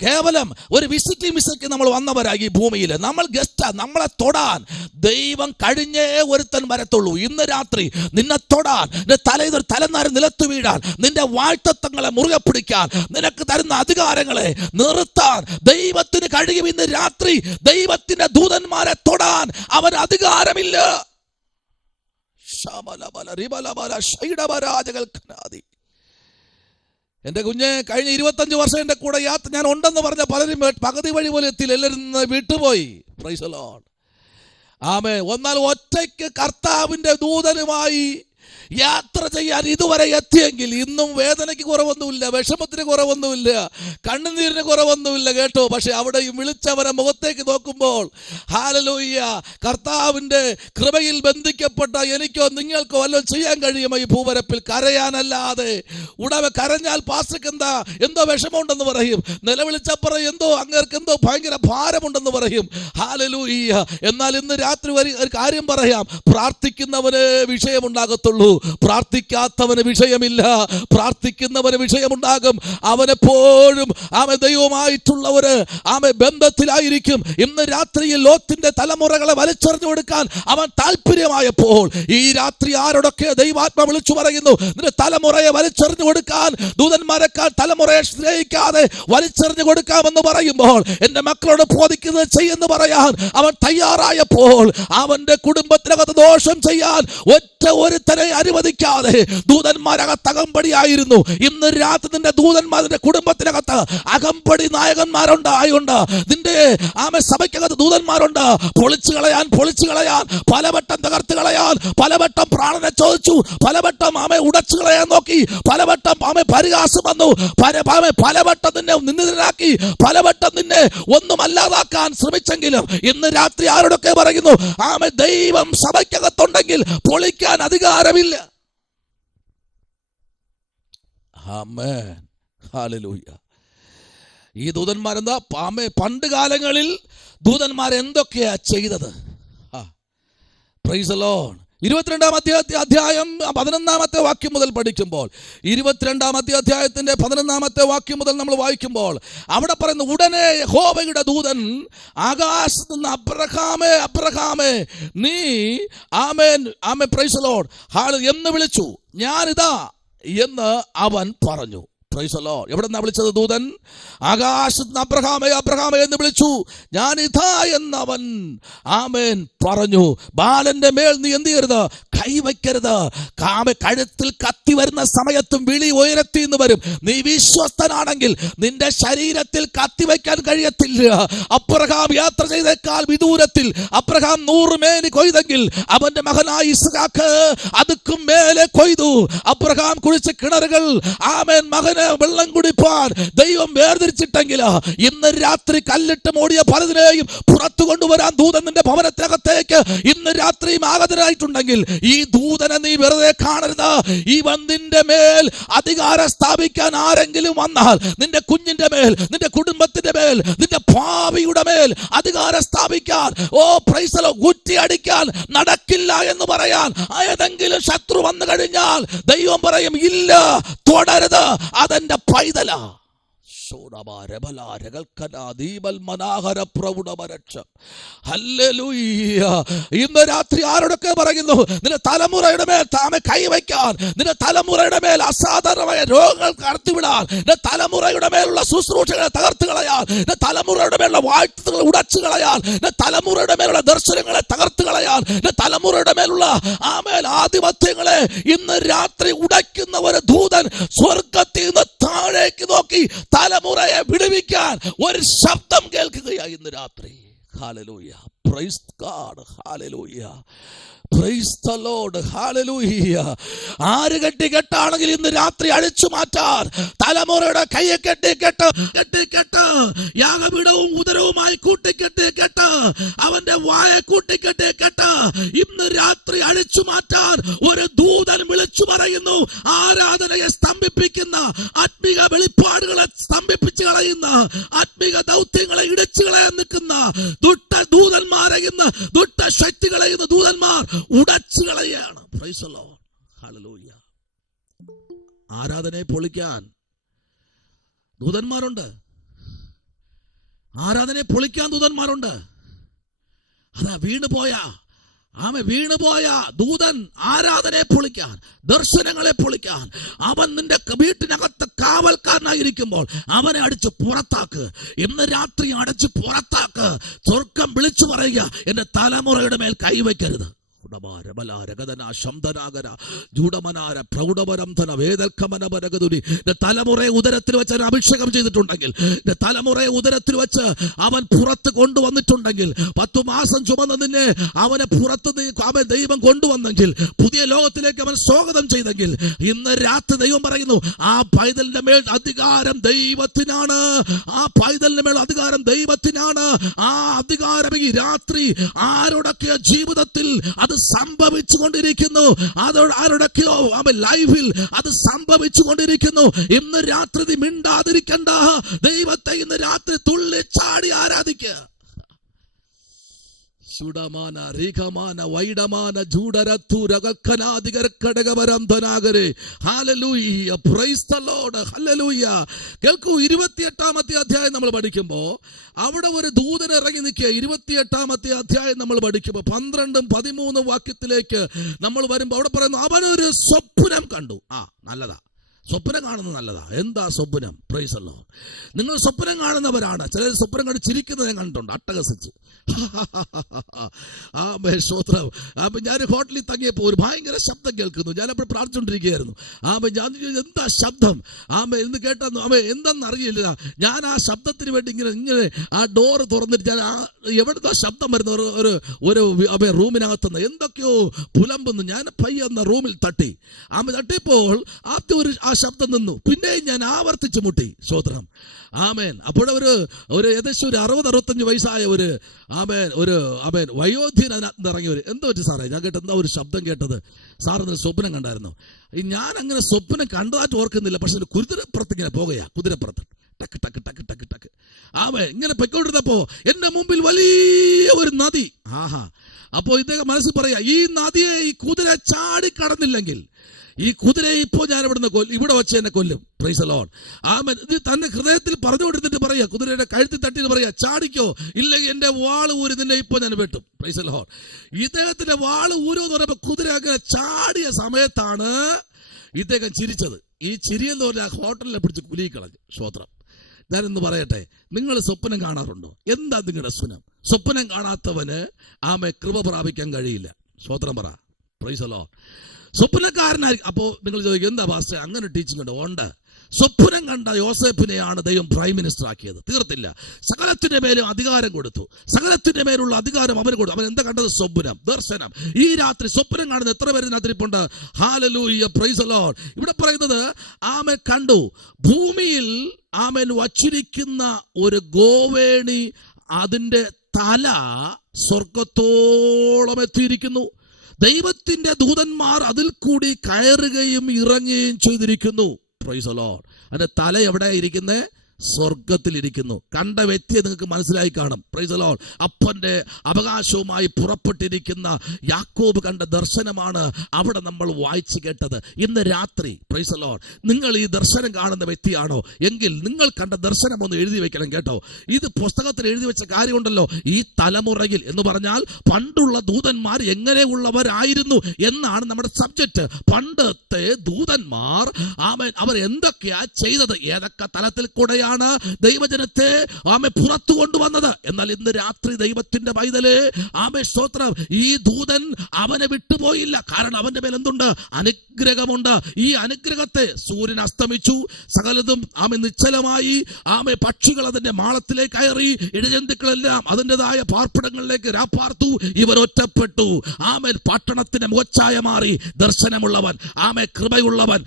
കേവലം ഒരു വിസിറ്റിംഗ് വിസയ്ക്ക് നമ്മൾ വന്നവരാ ഈ ഭൂമിയിൽ. നമ്മൾ ഗസ്റ്റാ. നമ്മളെ തൊടാൻ ദൈവം കഴിഞ്ഞേ ഒരുത്തൻ വരത്തുള്ളൂ. ഇന്ന് രാത്രി നിന്നെ തൊടാൻ, നിന്റെ തലയിൽ ഒരു തലനാര് നിലത്ത് വീഴാൻ, നിന്റെ വാഴ്ത്തത്വങ്ങളെ മുറുകെ പിടിക്കാൻ, നിനക്ക് തരുന്ന അധികാരങ്ങളെ നിർത്താൻ ദൈവത്തിന് കഴിയും. ഇന്ന് രാത്രി ദൈവത്തിന്റെ ദൂതന്മാരെ തൊടാൻ അവന് അധികാരമില്ല. എൻ്റെ കുഞ്ഞ് കഴിഞ്ഞ 25 വർഷം എൻ്റെ കൂടെ യാത്ര ഞാൻ ഉണ്ടെന്ന് പറഞ്ഞ പലരും പകുതി വഴി പോലെ എത്തിയില്ല, എല്ലാവരും വിട്ടുപോയി. Praise the lord. ആമേൻ. എന്നാൽ ഒറ്റയ്ക്ക് കർത്താവിൻ്റെ ദൂതനുമായി യാത്ര ചെയ്യാൻ ഇതുവരെ എത്തിയെങ്കിൽ ഇന്നും വേദനയ്ക്ക് കുറവൊന്നുമില്ല, വിഷമത്തിന് കുറവൊന്നുമില്ല, കണ്ണുനീരിന് കുറവൊന്നുമില്ല കേട്ടോ. പക്ഷെ അവിടെയും വിളിച്ചവരെ മുഖത്തേക്ക് നോക്കുമ്പോൾ ഹല്ലേലൂയ, കർത്താവിൻ്റെ കൃപയിൽ ബന്ധിക്കപ്പെട്ട എനിക്കോ നിങ്ങൾക്കോ വല്ലതും ചെയ്യാൻ കഴിയുമോ ഈ ഭൂപരപ്പിൽ? കരയാനല്ലാതെ. ഉടനെ കരഞ്ഞാൽ പാസ്റ്റർക്ക് എന്തോ വിഷമമുണ്ടെന്ന് പറയും, നിലവിളിച്ചപ്പുറം അങ്ങേർക്ക് എന്തോ ഭയങ്കര ഭാരമുണ്ടെന്ന് പറയും. ഹല്ലേലൂയ. എന്നാൽ ഇന്ന് രാത്രി ഒരു കാര്യം പറയാം, പ്രാർത്ഥിക്കുന്നവന് വിഷയമുണ്ടാകത്തുള്ളൂ, പ്രാർത്ഥിക്കാത്തവന് വിഷയമില്ല. പ്രാർത്ഥിക്കുന്നവന് വിഷയമുണ്ടാകും. അവനെപ്പോഴും ദൈവമായിട്ടുള്ളവര് ബന്ധത്തിലായിരിക്കും. ഇന്ന് രാത്രിയിൽ ലോത്തിന്റെ തലമുറകളെ വലിച്ചെറിഞ്ഞു കൊടുക്കാൻ അവൻ താല്പര്യമായപ്പോൾ ഈ രാത്രി ആരോടൊക്കെ ദൈവാത്മ വിളിച്ചു പറയുന്നു, നിന്റെ തലമുറയെ വലിച്ചെറിഞ്ഞു കൊടുക്കാൻ, ദൂതന്മാരെക്കാൾ തലമുറയെ സ്നേഹിക്കാതെ വലിച്ചെറിഞ്ഞു കൊടുക്കാമെന്ന് പറയുമ്പോൾ, എന്റെ മക്കളോട് ബോധിക്കുന്നത് ചെയ്യുന്നു പറയാൻ അവൻ തയ്യാറായപ്പോൾ, അവന്റെ കുടുംബത്തിനകത്ത് ദോഷം ചെയ്യാൻ ഒരുത്തനെ അനുവദിക്കാതെ ദൂതന്മാരകത്ത് അകമ്പടിയായിരുന്നു. ഇന്ന് രാത്രി നിന്റെ ദൂതന്മാരുടെ കുടുംബത്തിനകത്ത് അകമ്പടി നായകന്മാരുണ്ടായുണ്ട്. നിന്റെ സഭയ്ക്കകത്ത് ദൂതന്മാരുണ്ട്. പൊളിച്ചു കളയാൻ പലവട്ടം തകർത്ത് കളയാൻ പലവട്ടം പ്രാണനെ ചോദിച്ചു, പലവട്ടം ഉടച്ചു കളയാൻ നോക്കി, പലവട്ടം പരിഹാസം വന്നു, പലവട്ടം നിന്നെ നിന്ദിതനാക്കി, പലവട്ടം നിന്നെ ഒന്നുമല്ലാതാക്കാൻ ശ്രമിച്ചെങ്കിലും ഇന്ന് രാത്രി ആരോടൊക്കെ പറയുന്നു, ദൈവം സഭയ്ക്കകത്തുണ്ടെങ്കിൽ പൊളിക്കാൻ അധികാരമില്ല. ആമേൻ. ഹല്ലേലൂയ. ഈ ദൂതന്മാരെന്താ പണ്ട് കാലങ്ങളിൽ ദൂതന്മാരെന്തൊക്കെയാ ചെയ്തത്? Price the Lord. 22-ാമത്തെ അധ്യായം 11-ാമത്തെ വാക്യം മുതൽ പഠിക്കുമ്പോൾ, 22-ാമത്തെ അധ്യായത്തിന്റെ 11-ാമത്തെ വാക്യം മുതൽ നമ്മൾ വായിക്കുമ്പോൾ അവിടെ പറയുന്നു, ഉടനെ യഹോവയുടെ ദൂതൻ ആകാശത്ത് നിന്ന് അബ്രഹാമേ നീ ആമേൻ പ്രൈസ് ദി ലോർഡ് എന്ന് വിളിച്ചു. ഞാനിതാ എന്ന് അവൻ പറഞ്ഞു. Price the Lord. എവിടെ നിന്നാ വിളിച്ചത്? ദൂതൻ ആകാശത്ത് അബ്രഹാമേ എന്ന് വിളിച്ചു. ഞാനിതാ എന്നവൻ ആമേൻ പറഞ്ഞു. ബാലന്റെ മേൽ നീ എന്ത് ചെയ്യരുത്? കൈവയ്ക്കരുത്. കഴുത്തിൽ കത്തി വരുന്ന സമയത്തും വിളി ഉയരത്തിൽ നിന്ന് വരും. നീ വിശ്വസ്തനാണെങ്കിൽ നിന്റെ ശരീരത്തിൽ കത്തിവയ്ക്കാൻ കഴിയത്തില്ല. അബ്രഹാം യാത്ര ചെയ്തേക്കാൾ വിദൂരത്തിൽ അബ്രഹാം 100 മേനി കൊയ്തെങ്കിൽ അവന്റെ മകനായ ഇസ്ഹാക്ക് അതുക്കും മേലെ കൊയ്തു. അബ്രഹാം കുഴിച്ച കിണറുകൾ ആമേൻ മകന് വെള്ളം കുടിപ്പാൻ ദൈവം വേർതിരിച്ചിട്ടെങ്കിൽ ഇന്ന് രാത്രി കല്ലിട്ട് മൂടിയ പലതിനെയും പുറത്തു കൊണ്ടുവരാൻ ദൂതൻ നിന്റെ ഭവനത്തിനകത്തേക്ക് ഇന്ന് രാത്രിയും ആഗതനായിട്ടുണ്ടെങ്കിൽ ഈ ദൂതനെ നീ വെറുതെ കാണരുത്. ഇവൻ നിന്റെ മേൽ അധികാരം സ്ഥാപിക്കാൻ ആരെങ്കിലും വന്നാൽ, നിന്റെ കുഞ്ഞിന്റെ മേൽ, നിന്റെ കുടുംബത്തിന്റെ മേൽ, നിന്റെ ഭാവിയുടെ മേൽ അധികാരം സ്ഥാപിക്കാൻ, പ്രൈസ് ദി ലോർഡ്, കുറ്റിയടിക്കാൻ നടക്കില്ല എന്ന് പറയാൻ ഏതെങ്കിലും ശത്രു വന്നു കഴിഞ്ഞാൽ ദൈവം പറയും, ഇല്ല, തുടരുത്, അതെന്റെ പൈതലാ. ഇന്ന് രാത്രി ആരോടൊക്കെ പറയുന്നു, നിന്റെ തലമുറയുടെ മേൽ കൈവയ്ക്കാൻ, നിന്റെ തലമുറയുടെ മേൽ അസാധാരണമായ രോഗങ്ങൾ കടത്തിവിടാൻ, നിന്റെ തലമുറയുടെ മേലുള്ള ശുശ്രൂഷകളെ തകർത്ത് കളയാൻ, നിന്റെ തലമുറയുടെ മേലുള്ള വാഴ്ത്തുകൾ ഉടച്ചു കളയാൻ, നിന്റെ തലമുറയുടെ മേലുള്ള ദർശനങ്ങളെ തകർത്ത് കളയാൻ, നിന്റെ തലമുറയുടെ മേലുള്ള ആധിപത്യങ്ങളെ ഇന്ന് രാത്രി ഉടയ്ക്കുന്ന ഒരു ദൂതൻ സ്വർഗത്തിൽ നിന്ന് താഴേക്ക് നോക്കി തലമുറയെ വിടുവിക്കാൻ ഒരു ശബ്ദം കേൾക്കുകയായി ഇന്ന് രാത്രി. Hallelujah. Praise God. Hallelujah. Praise the lord. Hallelujah. ആര് കെട്ടാണെങ്കിൽ ഇന്ന് രാത്രി അഴിച്ചു മാറ്റാൻ തലമുറയുടെ കയ്യെ കെട്ട് യാഗപീഠവും ഉദരവുമായി കൂട്ടിക്കെട്ട് അവന്റെ വായ കൂട്ടിക്കെട്ട് ഇന്ന് രാത്രി അഴിച്ചു മാറ്റാൻ ഒരു ദൂതൻ വിളിച്ചു പറയുന്നു. ആരാധനയെ സ്തംഭിപ്പിക്കുന്ന, ആത്മീക വെളിപ്പാടുകളെ സ്തംഭിപ്പിച്ചു കളയുന്ന, ആത്മീക ദൗത്യങ്ങളെ ഇടിച്ചു കളയാൻ നിൽക്കുന്ന ദൂതന്മാരെ ഇന്ന് ശക്തികളെ ഇന്ന് ദൂതന്മാർ ഉടച്ചു കളയാണ്. Praise the lord. ഹല്ലേലൂയ. ആരാധനയെ പൊളിക്കാൻ ദൂതന്മാരുണ്ട്. ആരാധനയെ പൊളിക്കാൻ ദൂതന്മാരുണ്ട്. അതാ വീണുപോയ ദൂതൻ ആരാധനയെ പൊളിക്കാൻ, ദർശനങ്ങളെ പൊളിക്കാൻ, അവൻ നിന്റെ വീട്ടിനകത്ത് കാവൽക്കാരനായിരിക്കുമ്പോൾ അവനെ അടിച്ച് പുറത്താക്ക്. ഇന്ന് രാത്രി അടിച്ച് പുറത്താക്ക്. സ്വർഗം വിളിച്ചു പറയുക, എന്റെ തലമുറയുടെ മേൽ കൈവയ്ക്കരുത്. തലമുറയെ ഉദരത്തിൽ വെച്ച് അഭിഷേകം ചെയ്തിട്ടുണ്ടെങ്കിൽ, തലമുറയെ ഉദരത്തിൽ വെച്ച് അവൻ പുറത്ത് കൊണ്ടുവന്നിട്ടുണ്ടെങ്കിൽ, 10 മാസം ചുമന്നതിനെ അവനെ പുറത്ത് അവൻ ദൈവം കൊണ്ടുവന്നെങ്കിൽ, പുതിയ ലോകത്തിലേക്ക് അവൻ സ്വാഗതം ചെയ്തെങ്കിൽ, ഇന്ന് രാത്രി ദൈവം പറയുന്നു ആ പൈതലിന്റെ മേൽ അധികാരം ദൈവത്തിനാണ്. ആ പൈതലിന്റെ മേൽ അധികാരം ദൈവത്തിനാണ്. ആ അധികാരം ഈ രാത്രി ആരോടൊക്കെയോ ജീവിതത്തിൽ അത് സംഭവിച്ചു കൊണ്ടിരിക്കുന്നു, ആരോടൊക്കെയോ അവൻ ലൈഫിൽ അത് സംഭവിച്ചു കൊണ്ടിരിക്കുന്നു. ഇന്ന് രാത്രി മിണ്ടാതിരിക്കണ്ട. ദൈവത്തെ ഇന്ന് രാത്രി തുള്ളിച്ചാടി ആരാധിക്കുക. സുഡമാന രീഖമാന വൈഡമാന ജൂഡരത്തുരകനാദികർക്കടകവരംധനാഗരെ. ഹല്ലേലൂയ, പ്രൈസ് ദി ലോർഡ്, ഹല്ലേലൂയ. കേൾക്കൂ, 28-ാമത്തെ അധ്യായം നമ്മൾ പഠിക്കുമ്പോൾ അവിടെ ഒരു ദൂതൻ ഇറങ്ങി നിൽക്കുക. 28-ാമത്തെ അധ്യായം നമ്മൾ പഠിക്കുമ്പോൾ 12-13 വാക്യത്തിലേക്ക് നമ്മൾ വരുമ്പോൾ അവിടെ പറയുന്നു അവനൊരു സ്വപ്നം കണ്ടു. നല്ലതാ, സ്വപ്നം കാണുന്നത് നല്ലതാ. എന്താ സ്വപ്നം? Price the Lord. നിങ്ങൾ സ്വപ്നം കാണുന്നവരാണ്. ചിലർ സ്വപ്നം കണ്ട് ചിരിക്കുന്നത് ഞാൻ കണ്ടിട്ടുണ്ട്, അട്ടഹസിച്ച്. സ്തോത്രം. അപ്പൊ ഞാൻ ഹോട്ടലിൽ തങ്ങിയപ്പോൾ ഒരു ഭയങ്കര ശബ്ദം കേൾക്കുന്നു. ഞാനപ്പോൾ പ്രാർത്ഥിച്ചുകൊണ്ടിരിക്കുകയായിരുന്നു. ഞാൻ എന്താ ശബ്ദം എന്ന് കേട്ടെന്ന് എന്താണെന്ന് അറിയില്ല. ഞാൻ ആ ശബ്ദത്തിന് വേണ്ടി ഇങ്ങനെ ആ ഡോറ് തുറന്നിട്ട് ഞാൻ എവിടുന്നോ ശബ്ദം വരുന്ന ഒരു റൂമിനകത്തുനിന്ന് എന്തൊക്കെയോ പുലമ്പുന്നു. ഞാൻ പയ്യെന്ന റൂമിൽ തട്ടി. തട്ടിയപ്പോൾ ആദ്യം ആ ശബ്ദം നിന്നു. പിന്നെയും ഞാൻ ആവർത്തിച്ചു മുട്ടി. സ്തോത്രം. ആമേൻ. അപ്പോഴൊരു ഏകദേശം ഒരു 60-65 വയസ്സായ ഒരു വയോധ്യൻ അതിനകത്ത് ഇറങ്ങി വരും. എന്താ പറ്റി സാറേ? ഞാൻ കേട്ട എന്താ ഒരു ശബ്ദം കേട്ടത്? സാറിന് സ്വപ്നം കണ്ടായിരുന്നു? ഞാൻ അങ്ങനെ സ്വപ്നം കണ്ടതായിട്ട് ഓർക്കുന്നില്ല. പക്ഷെ കുതിരപ്പുറത്ത് ഇങ്ങനെ പോകുകയാ. കുതിരപ്പുറത്ത് ടക്ക് ടക്ക് ടക്ക് ടക്ക് ടക്ക് ഇങ്ങനെ പൊയ്ക്കൊണ്ടിരുന്നപ്പോ എന്റെ മുമ്പിൽ വലിയ ഒരു നദി. അപ്പോ ഇദ്ദേഹം മനസ്സിൽ പറയാ, ഈ നദിയെ ഈ കുതിര ചാടി കടന്നില്ലെങ്കിൽ ഈ കുതിരയെ ഇപ്പോ ഞാൻ ഇവിടെ വെച്ച് എന്നെ കൊല്ലും. Price the Lord. ഇത് തന്റെ ഹൃദയത്തിൽ പറഞ്ഞുകൊണ്ടിരുന്നിട്ട് പറയാ, കുതിരയുടെ കഴുത്തിൽ തട്ടിയിട്ട് പറയാ, ചാടിക്കോ, ഇല്ലെങ്കിൽ എന്റെ വാള് ഊരി നിന്നെ ഇപ്പൊ ഞാൻ വെട്ടും. Price the Lord. ഇദ്ദേഹത്തിന്റെ വാള് ഊരുമെന്ന് പറയുമ്പോ കുതിര അങ്ങനെ ചാടിയ സമയത്താണ് ഇദ്ദേഹം ചിരിച്ചത്. ഈ ചിരിയെന്ന് പറഞ്ഞാൽ ഹോട്ടലിനെ പിടിച്ച് കുലുക്കിക്കളഞ്ഞു. സ്തോത്രം. ഞാനൊന്ന് പറയട്ടെ, നിങ്ങൾ സ്വപ്നം കാണാറുണ്ടോ? എന്താ നിങ്ങളുടെ സ്വപ്നം കാണാത്തവന് കൃപ പ്രാപിക്കാൻ കഴിയില്ല. സ്തോത്രം പറ. Praise the lord. സ്വപ്നക്കാരനായിരിക്കും. അപ്പോ നിങ്ങൾ ചോദിക്കും, എന്താ പാസ്റ്റർ അങ്ങനെ ടീച്ചിങ് ഉണ്ട്? സ്വപ്നം കണ്ട യോസേഫിനെയാണ് ദൈവം പ്രൈം മിനിസ്റ്റർ ആക്കിയത്. തീർത്തില്ല. സകലത്തിന്റെ മേലും അധികാരം കൊടുത്തു. സകലത്തിന്റെ മേലുള്ള അധികാരം അവന് കൊടുത്തു. അവൻ എന്താ കണ്ടത്? സ്വപ്നം, ദർശനം. ഈ രാത്രി സ്വപ്നം കാണുന്ന എത്ര പേര് ഇതിനകത്തിരിപ്പുണ്ട്? ഹല്ലേലൂയ, പ്രൈസ് ദി ലോർഡ്. ഇവിടെ പറയുന്നത് ആമൻ കണ്ടു. ഭൂമിയിൽ ആമൻ വച്ചിരിക്കുന്ന ഒരു ഗോവേണി, അതിന്റെ തല സ്വർഗത്തോളം എത്തിയിരിക്കുന്നു. ദൈവത്തിന്റെ ദൂതന്മാർ അതിൽ കൂടി കയറുകയും ഇറങ്ങുകയും ചെയ്തിരിക്കുന്നു. Price the Lord. അതിന്റെ തല എവിടെ ഇരിക്കുന്നേ? സ്വർഗത്തിലിരിക്കുന്നു. കണ്ട വ്യക്തിയെ നിങ്ങൾക്ക് മനസ്സിലായി കാണും. Price the Lord. അപ്പന്റെ അവകാശവുമായി പുറപ്പെട്ടിരിക്കുന്ന യാക്കോബ് കണ്ട ദർശനമാണ് അവിടെ നമ്മൾ വായിച്ചു കേട്ടത്. ഇന്ന് രാത്രി പ്രൈസ് ദി ലോർഡ് നിങ്ങൾ ഈ ദർശനം കാണുന്ന വ്യക്തിയാണോ എങ്കിൽ നിങ്ങൾ കണ്ട ദർശനം ഒന്ന് എഴുതി വെക്കണം കേട്ടോ. ഇത് പുസ്തകത്തിൽ എഴുതി വെച്ച കാര്യമുണ്ടല്ലോ. ഈ തലമുറയിൽ എന്ന് പറഞ്ഞാൽ പണ്ടുള്ള ദൂതന്മാർ എങ്ങനെയുള്ളവരായിരുന്നു എന്നാണ് നമ്മുടെ സബ്ജക്റ്റ്. പണ്ടത്തെ ദൂതന്മാർ അവർ എന്തൊക്കെയാ ചെയ്തത്, ഏതൊക്കെ തലത്തിൽ കൂടെയാണ് ദൈവജനത്തെ പുറത്തു കൊണ്ടുവന്നത്. എന്നാൽ ഇന്ന് രാത്രി ദൈവത്തിന്റെ പൈതലേ സ്തോത്രം, ഈ ദൂതൻ അവനെ വിട്ടുപോയില്ല. കാരണം അവന്റെ മേൽ എന്തുണ്ട്? അനുഗ്രഹമുണ്ട്. ഈ അനുഗ്രഹത്തെ സൂര്യൻ അസ്തമിച്ചു, സകലതും നിശ്ചലമായി, പക്ഷികൾ അതിന്റെ മാളത്തിലേക്ക് കയറി, ഇഴജന്തുക്കളെല്ലാം അതിൻ്റെതായ പാർപ്പിടങ്ങളിലേക്ക് രാപ്പാർത്തു. ഇവർ ഒറ്റപ്പെട്ടു. പട്ടണത്തിന്റെ മുഖച്ഛായ മാറി. ദർശനമുള്ളവൻ, കൃപയുള്ളവൻ,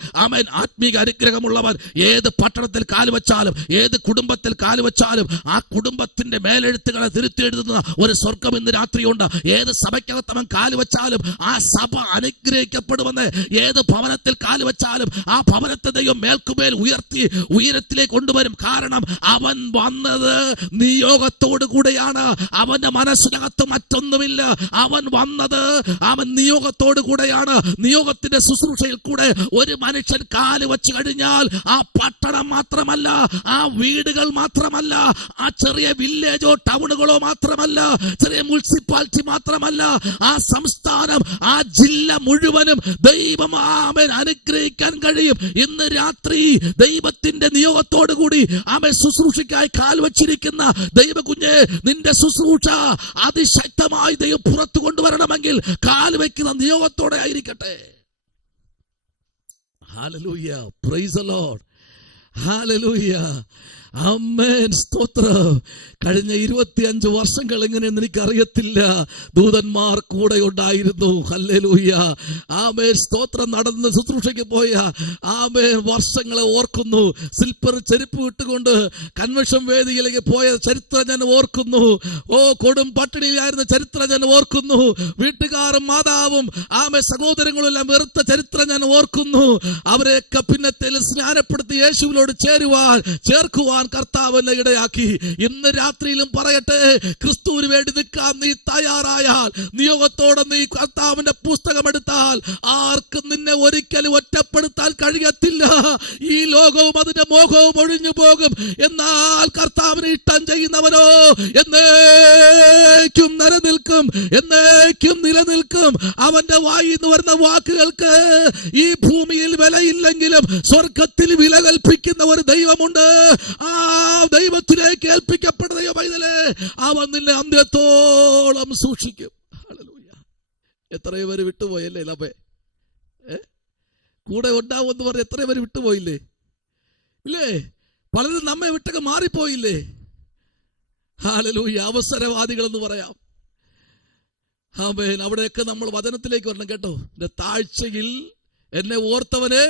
ആത്മീക അനുഗ്രഹമുള്ളവൻ ഏത് പട്ടണത്തിൽ കാലുവച്ചാലും ഏത് കുടുംബത്തിൽ കാലുവച്ചാലും ആ കുടുംബത്തിന്റെ മേലെഴുത്തുകളെ തിരുത്തി എഴുതുന്ന ഒരു സ്വർഗം ഇന്ന് രാത്രിയുണ്ട്. ഏത് സഭയ്ക്കകത്ത് അവൻ കാലുവച്ചാലും ആ സഭ അനുഗ്രഹിക്കപ്പെടുമെന്ന്. ഏത് ഭവനത്തിൽ കാലുവച്ചാലും ആ ഭവനത്തെ ദൈവം മേൽക്കുമേൽ ഉയർത്തി ഉയരത്തിലേക്ക് കൊണ്ടുവരും. കാരണം അവൻ വന്നത് നിയോഗത്തോടു കൂടെയാണ്. അവന്റെ മനസ്സിനകത്ത് മറ്റൊന്നുമില്ല. അവൻ വന്നത് നിയോഗത്തോടു കൂടെയാണ്. നിയോഗത്തിന്റെ ശുശ്രൂഷയിൽ കൂടെ ഒരു മനുഷ്യൻ കാലുവച്ച് കഴിഞ്ഞാൽ ആ പട്ടണം മാത്രമല്ല, ആ ആ വീടുകൾ മാത്രമല്ല, ആ ചെറിയ വില്ലേജോ ടൗണുകളോ മാത്രമല്ല, ചെറിയ മുനിസിപ്പാലിറ്റി മാത്രമല്ല, ആ സംസ്ഥാനം, ആ ജില്ല മുഴുവനും ദൈവം ആമേൻ അനുഗ്രഹിക്കാൻ കഴിയും. ഇന്ന് രാത്രി ദൈവത്തിന്റെ നിയോഗത്തോടു കൂടി ആമേൻ ശുശ്രൂഷയ്ക്കായി കാൽ വച്ചിരിക്കുന്ന ദൈവ കുഞ്ഞെ, നിന്റെ ശുശ്രൂഷ അതിശക്തമായി ദൈവം പുറത്തു കൊണ്ടുവരണമെങ്കിൽ കാൽ വയ്ക്കുന്ന നിയോഗത്തോടെ ആയിരിക്കട്ടെ. ഹല്ലേലൂയ, പ്രൈസ് ദി ലോർഡ്, ഹല്ലേലൂയ, ആമേൻ, സ്തോത്രം. കഴിഞ്ഞ 25 വർഷങ്ങൾ എങ്ങനെയെന്ന് എനിക്കറിയത്തില്ല, ദൂതന്മാർ കൂടെ ഉണ്ടായിരുന്നു. ഹല്ലേലൂയ, ആമേൻ, സ്തോത്രം. നടന്ന് ശുശ്രൂഷയ്ക്ക് പോയ ആമേൻ വർഷങ്ങളെ ഓർക്കുന്നു. സിൽപ്പർ ചെരുപ്പ് ഇട്ടുകൊണ്ട് കൺവെൻഷൻ വേദിയിലേക്ക് പോയ ചരിത്രം ഞാൻ ഓർക്കുന്നു. കൊടും പട്ടിണിയിലായിരുന്ന ചരിത്രം ഞാൻ ഓർക്കുന്നു. വീട്ടുകാരും മാതാവും ആമേൻ സഹോദരങ്ങളും എല്ലാം വെറുത്ത ചരിത്രം ഞാൻ ഓർക്കുന്നു. അവരെയൊക്കെ പിന്നെ സ്നാനപ്പെടുത്തി യേശുവിനോട് ചേർക്കുവാൻ കർത്താവ് എന്നെ ഇടയാക്കി. ഇന്ന് രാത്രിയിലും പറയട്ടെ, ക്രിസ്തുവിന് വേണ്ടി നിൽക്കാൻ നീ തയ്യാറായാൽ, നിയോഗത്തോടെ നീ കർത്താവിന്റെ പുസ്തകം എടുത്താൽ, ആർക്കും നിന്നെ ഒരിക്കലും ഒറ്റപ്പെടുത്താൻ കഴിയത്തില്ല. ഈ ലോകവും അതിന്റെ മോഹവും ഒഴിഞ്ഞു പോകും. എന്നാൽ കർത്താവിന് ഇഷ്ടം ചെയ്യുന്നവനോ എന്നേക്കും നിലനിൽക്കും, എന്നേക്കും നിലനിൽക്കും. അവന്റെ വായിൽ നിന്ന് വരുന്ന വാക്കുകൾക്ക് ഈ ഭൂമിയിൽ വിലയില്ലെങ്കിലും സ്വർഗത്തിൽ വില കൽപ്പിക്കുന്ന ഒരു ദൈവമുണ്ട്. ആ ദൈവത്തിലേക്ക് ഏൽപ്പിക്കപ്പെട്ട ദൈവ പൈതലേ, അവൻ നിന്നെ അന്ത്യത്തോളം സൂക്ഷിക്കും. ഹല്ലേലൂയ. എത്രയോ പേര് വിട്ടുപോയല്ലേ ലഭേ? കൂടെ ഉണ്ടാവുമെന്ന് പറഞ്ഞ് എത്രയോ പേര് വിട്ടുപോയില്ലേ? ഇല്ലേ? പലരും നമ്മെ വിട്ടൊക്കെ മാറിപ്പോയില്ലേ? ഹല്ലേലൂയ. അവസരവാദികൾ എന്ന് പറയാം. ആമേൻ. അവിടെയൊക്കെ നമ്മൾ വചനത്തിലേക്ക് വരണം കേട്ടോ. എന്റെ താഴ്ചയിൽ എന്നെ ഓർത്തവനെ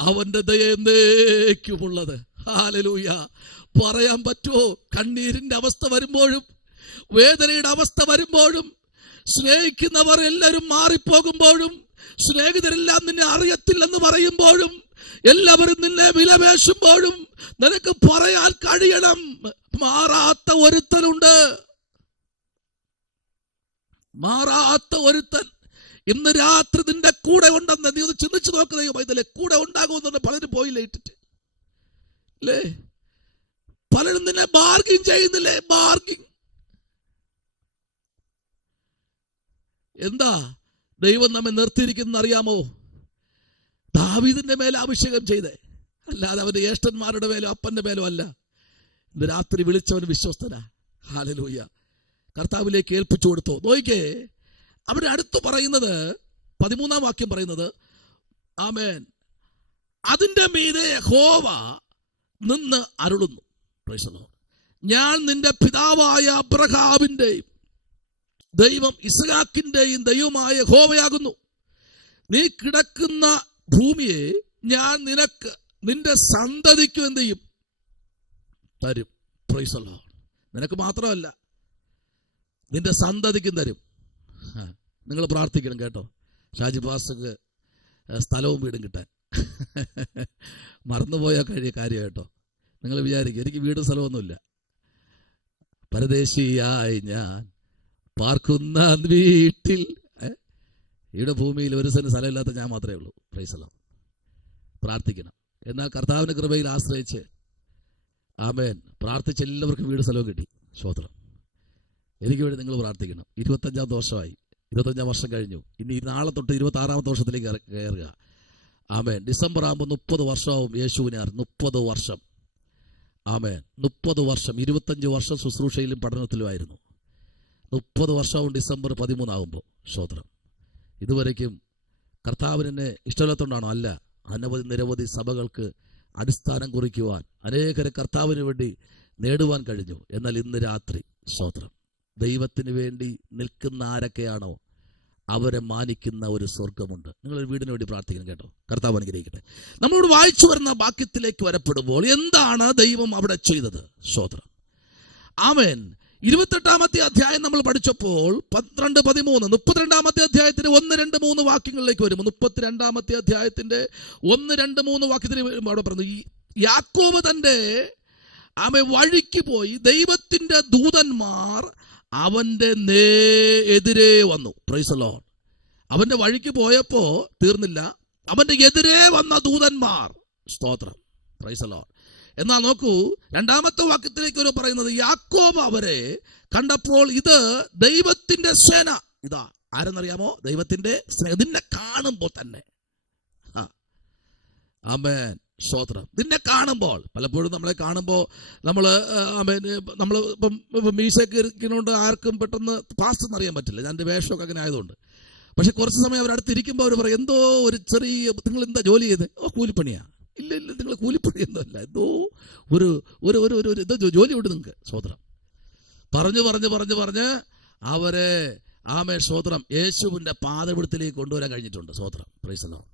അവന്റെ ദയ എന്നേക്കുമുള്ളത്. ഹല്ലേലൂയ. പറയാൻ പറ്റുമോ? കണ്ണീരിന്റെ അവസ്ഥ വരുമ്പോഴും, വേദനയുടെ അവസ്ഥ വരുമ്പോഴും, സ്നേഹിക്കുന്നവർ എല്ലാവരും മാറിപ്പോകുമ്പോഴും, സ്നേഹിതരെല്ലാം നിന്നെ അറിയത്തില്ലെന്ന് പറയുമ്പോഴും, എല്ലാവരും നിന്നെ വിലപേശുമ്പോഴും നിനക്ക് പറയാൻ കഴിയണം, മാറാത്ത ഒരുത്തനുണ്ട്. മാറാത്ത ഒരുത്തൻ ഇന്ന് രാത്രി നിന്റെ കൂടെ ഉണ്ടെന്ന് നീ ഒന്ന് ചിന്തിച്ചു നോക്കുന്നോ? ഇതിലെ കൂടെ ഉണ്ടാകുമെന്ന് പലരും പോയില്ലേ ഇട്ടിട്ട് അല്ലേ? പലരും നിന്നെ ബാർഗിൻ ചെയ്യുന്നില്ലേ? ബാർഗിൻ. എന്താ ദൈവം നമ്മെ നിർത്തിയിരിക്കുന്ന അറിയാമോ? ദാവീദിന്റെ മേലെ അഭിഷേകം ചെയ്തേ, അല്ലാതെ അവന്റെ ജ്യേഷ്ഠന്മാരുടെ മേലോ അപ്പന്റെ മേലോ അല്ല. ഇന്ന് രാത്രി വിളിച്ചവൻ വിശ്വസ്തനാ. ഹല്ലേലൂയ. കർത്താവിലേക്ക് ഏൽപ്പിച്ചു കൊടുത്തോ? നോയിക്കേ, അവിടെ അടുത്ത് പറയുന്നത് 13-ാം വാക്യം പറയുന്നത്, ആമേൻ, അതിന്റെ മീതെ യഹോവ നിന്ന് അരുളുന്നു. Price the Lord. ഞാൻ നിന്റെ പിതാവായ അബ്രഹാമിന്റെയും ദൈവം ഇസ്ഹാക്കിന്റെയും ദൈവമായ യഹോവയാകുന്നു. നീ കിടക്കുന്ന ഭൂമിയെ ഞാൻ നിന്റെ സന്തതിക്കും എന്ത് ചെയ്യും? തരും. Price the Lord. നിനക്ക് മാത്രമല്ല, നിന്റെ സന്തതിക്കും തരും. നിങ്ങൾ പ്രാർത്ഥിക്കണം കേട്ടോ, ഷാജി പാസ്റ്റർക്ക് സ്ഥലവും വീടും കിട്ടാൻ. മറന്നുപോയാൽ കഴിയ കാര്യം കേട്ടോ. നിങ്ങൾ വിചാരിക്കും എനിക്ക് വീടും സ്ഥലമൊന്നുമില്ല. പരദേശിയായി ഞാൻ പാർക്കുന്ന വീട്ടിൽ, ഇവിടെ ഭൂമിയിൽ ഒരു സെന്റ് സ്ഥലമില്ലാത്ത ഞാൻ മാത്രമേ ഉള്ളൂ. Price the Lord. പ്രാർത്ഥിക്കണം. എന്നാൽ കർത്താവിന്റെ കൃപയിൽ ആശ്രയിച്ച് ആമേൻ പ്രാർത്ഥിച്ച എല്ലാവർക്കും വീട് സ്ഥലവും കിട്ടി. സ്തോത്രം. എനിക്ക് വേണ്ടി നിങ്ങൾ പ്രാർത്ഥിക്കണം. 25-ാമത്തെ വർഷമായി, 25-ാം വർഷം കഴിഞ്ഞു. ഇനി നാളെ തൊട്ട് 26-ാമത്തെ വർഷത്തിലേക്ക് കയറുക. ആമേൻ. ഡിസംബർ ആകുമ്പോൾ 30 വർഷമാവും യേശുവിനെ 30 വർഷം. ആമേൻ. 30 വർഷം. 25 വർഷം ശുശ്രൂഷയിലും പഠനത്തിലുമായിരുന്നു. 30 വർഷവും ഡിസംബർ 13 ആകുമ്പോൾ. സ്തോത്രം. ഇതുവരയ്ക്കും കർത്താവിനെ ഇഷ്ടമില്ലാത്തതുകൊണ്ടാണോ? അല്ല. അനവധി നിരവധി സഭകൾക്ക് അടിസ്ഥാനം കുറിക്കുവാൻ, അനേകരെ കർത്താവിന് വേണ്ടി നേടുവാൻ കഴിഞ്ഞു. എന്നാൽ ഇന്ന് രാത്രി സ്തോത്രം, ദൈവത്തിന് വേണ്ടി നിൽക്കുന്ന ആരൊക്കെയാണോ അവരെ മാനിക്കുന്ന ഒരു സ്വർഗമുണ്ട്. നിങ്ങൾ വീടിന് വേണ്ടി പ്രാർത്ഥിക്കണം കേട്ടോ. കർത്താവ് അനുഗ്രഹിക്കട്ടെ. നമ്മളോട് വായിച്ചു വരുന്ന വാക്യത്തിലേക്ക് വരപ്പെടുമ്പോൾ എന്താണ് ദൈവം അവിടെ ചെയ്തത്? സ്തോത്രം. ആമേൻ. 28-ാമത്തെ അധ്യായം നമ്മൾ പഠിച്ചപ്പോൾ 12, 13, 32-ാമത്തെ അധ്യായത്തിന്റെ 1, 2, 3 വാക്യങ്ങളിലേക്ക് വരുമ്പോൾ 32-ാമത്തെ അധ്യായത്തിന്റെ 1, 2, 3 വാക്യത്തിന് അവിടെ പറഞ്ഞു, യാക്കോബ് തന്റെ വഴിക്ക് പോയി ദൈവത്തിന്റെ ദൂതന്മാർ അവന്റെ എതിരെ വന്നു. Praise the Lord. അവന്റെ വഴിക്ക് പോയപ്പോ തീർന്നില്ല, അവന്റെ എതിരെ വന്ന ദൂതന്മാർ. സ്തോത്രം. Price the Lord. എന്നാൽ നോക്കൂ, രണ്ടാമത്തെ വാക്യത്തിലേക്ക് ഒരു പറയുന്നത്, യാക്കോബ് അവരെ കണ്ടപ്പോൾ ഇത് ദൈവത്തിന്റെ സേന. ഇതാ ആരെന്നറിയാമോ? ദൈവത്തിന്റെ സേന. ഇതിനെ കാണുമ്പോൾ തന്നെ, ആമേൻ, സ്തോത്രം. ഇതിനെ കാണുമ്പോൾ, പലപ്പോഴും നമ്മളെ കാണുമ്പോൾ നമ്മൾ ഇപ്പം മീശയൊക്കെ ഇരിക്കുന്നതുകൊണ്ട് ആർക്കും പെട്ടെന്ന് പാസ്റ്റ് എന്നറിയാൻ പറ്റില്ല. ഞാൻ എൻ്റെ വേഷമൊക്കെ അങ്ങനെ ആയതുകൊണ്ട്. പക്ഷെ കുറച്ച് സമയം അവരടുത്തിരിക്കുമ്പോൾ അവർ പറയും, എന്തോ ഒരു ചെറിയ, നിങ്ങൾ എന്താ ജോലി ചെയ്യുന്നത്? ഓ, കൂലിപ്പണിയാ. ഇല്ല, നിങ്ങൾ കൂലിപ്പണിയൊന്നുമല്ല, എന്തോ ഒരു ഒരു ഒരു ഒരു എന്തോ ജോലി ഉണ്ട് നിങ്ങൾക്ക്. സ്തോത്രം. പറഞ്ഞ് അവരെ സ്തോത്രം യേശുവിൻ്റെ പാദപിടുത്തിലേക്ക് കൊണ്ടുവരാൻ കഴിഞ്ഞിട്ടുണ്ട്. സ്തോത്രം. Price the Lord.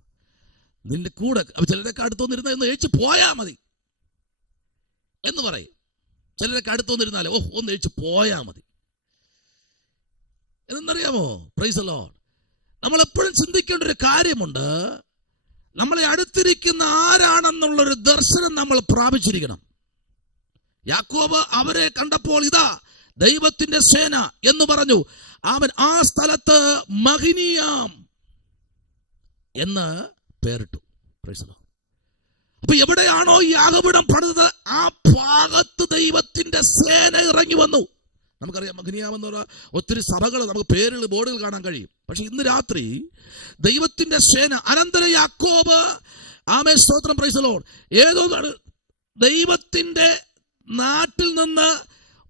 നിന്റെ കൂടെ ചിലരൊക്കെ അടുത്തൊന്നിരുന്ന ഒന്ന് ഏച്ചു പോയാൽ മതി എന്ന് പറയും. ചിലരൊക്കെ അടുത്തൊന്നിരുന്നാലേ ഒന്ന് ഏച്ചു പോയാൽ മതി എന്നറിയാമോ? Price the Lord. നമ്മളെപ്പോഴും ചിന്തിക്കേണ്ട ഒരു കാര്യമുണ്ട്. നമ്മളെ അടുത്തിരിക്കുന്ന ആരാണെന്നുള്ളൊരു ദർശനം നമ്മൾ പ്രാപിച്ചിരിക്കണം. യാക്കോബ് അവരെ കണ്ടപ്പോൾ ഇതാ ദൈവത്തിന്റെ സേന എന്ന് പറഞ്ഞു. അവൻ ആ സ്ഥലത്ത് മഹിനിയാം എന്ന് പേരിട്ടു. അപ്പൊ എവിടെയാണോ ഈ യാഗപീഠം പണിതത് ആ ഭാഗത്ത് ദൈവത്തിന്റെ സേന ഇറങ്ങി വന്നു. നമുക്കറിയാം, മഗ്നിയാമെന്നുള്ള ഒത്തിരി സഭകൾ നമുക്ക് പേരുകൾ, ബോർഡുകൾ കാണാൻ കഴിയും. പക്ഷെ ഇന്ന് രാത്രി ദൈവത്തിന്റെ സേന. അനന്തരം യാക്കോബ്, സ്തോത്രം, പ്രൈസ് ദി ലോർഡ്, ഏതോ ദൈവത്തിന്റെ നാട്ടിൽ നിന്ന്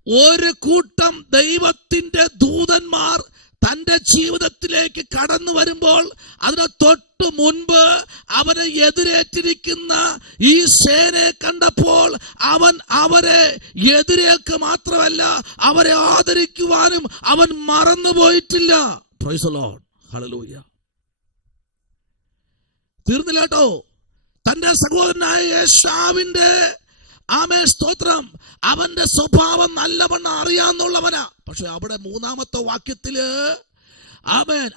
ഒരു കൂട്ടം ദൈവത്തിന്റെ ദൂതന്മാർ തന്റെ ജീവിതത്തിലേക്ക് കടന്നു വരുമ്പോൾ അതിന് തൊട്ട് മുൻപ് അവനെ എതിരേറ്റിരിക്കുന്ന ഈ സേനയെ കണ്ടപ്പോൾ അവൻ അവരെ എതിരേൽക്കുക മാത്രമല്ല, അവരെ ആദരിക്കുവാനും അവൻ മറന്നുപോയിട്ടില്ല. Praise the lord. ഹല്ലേലൂയ. തീർന്നില്ല കേട്ടോ. തന്റെ സഹോദരനായ യേശാവിന്റെ സ്തോത്രം, അവന്റെ സ്വഭാവം നല്ലവണ്ണം അറിയാന്നുള്ളവനാ. പക്ഷെ അവിടെ മൂന്നാമത്തെ വാക്യത്തില്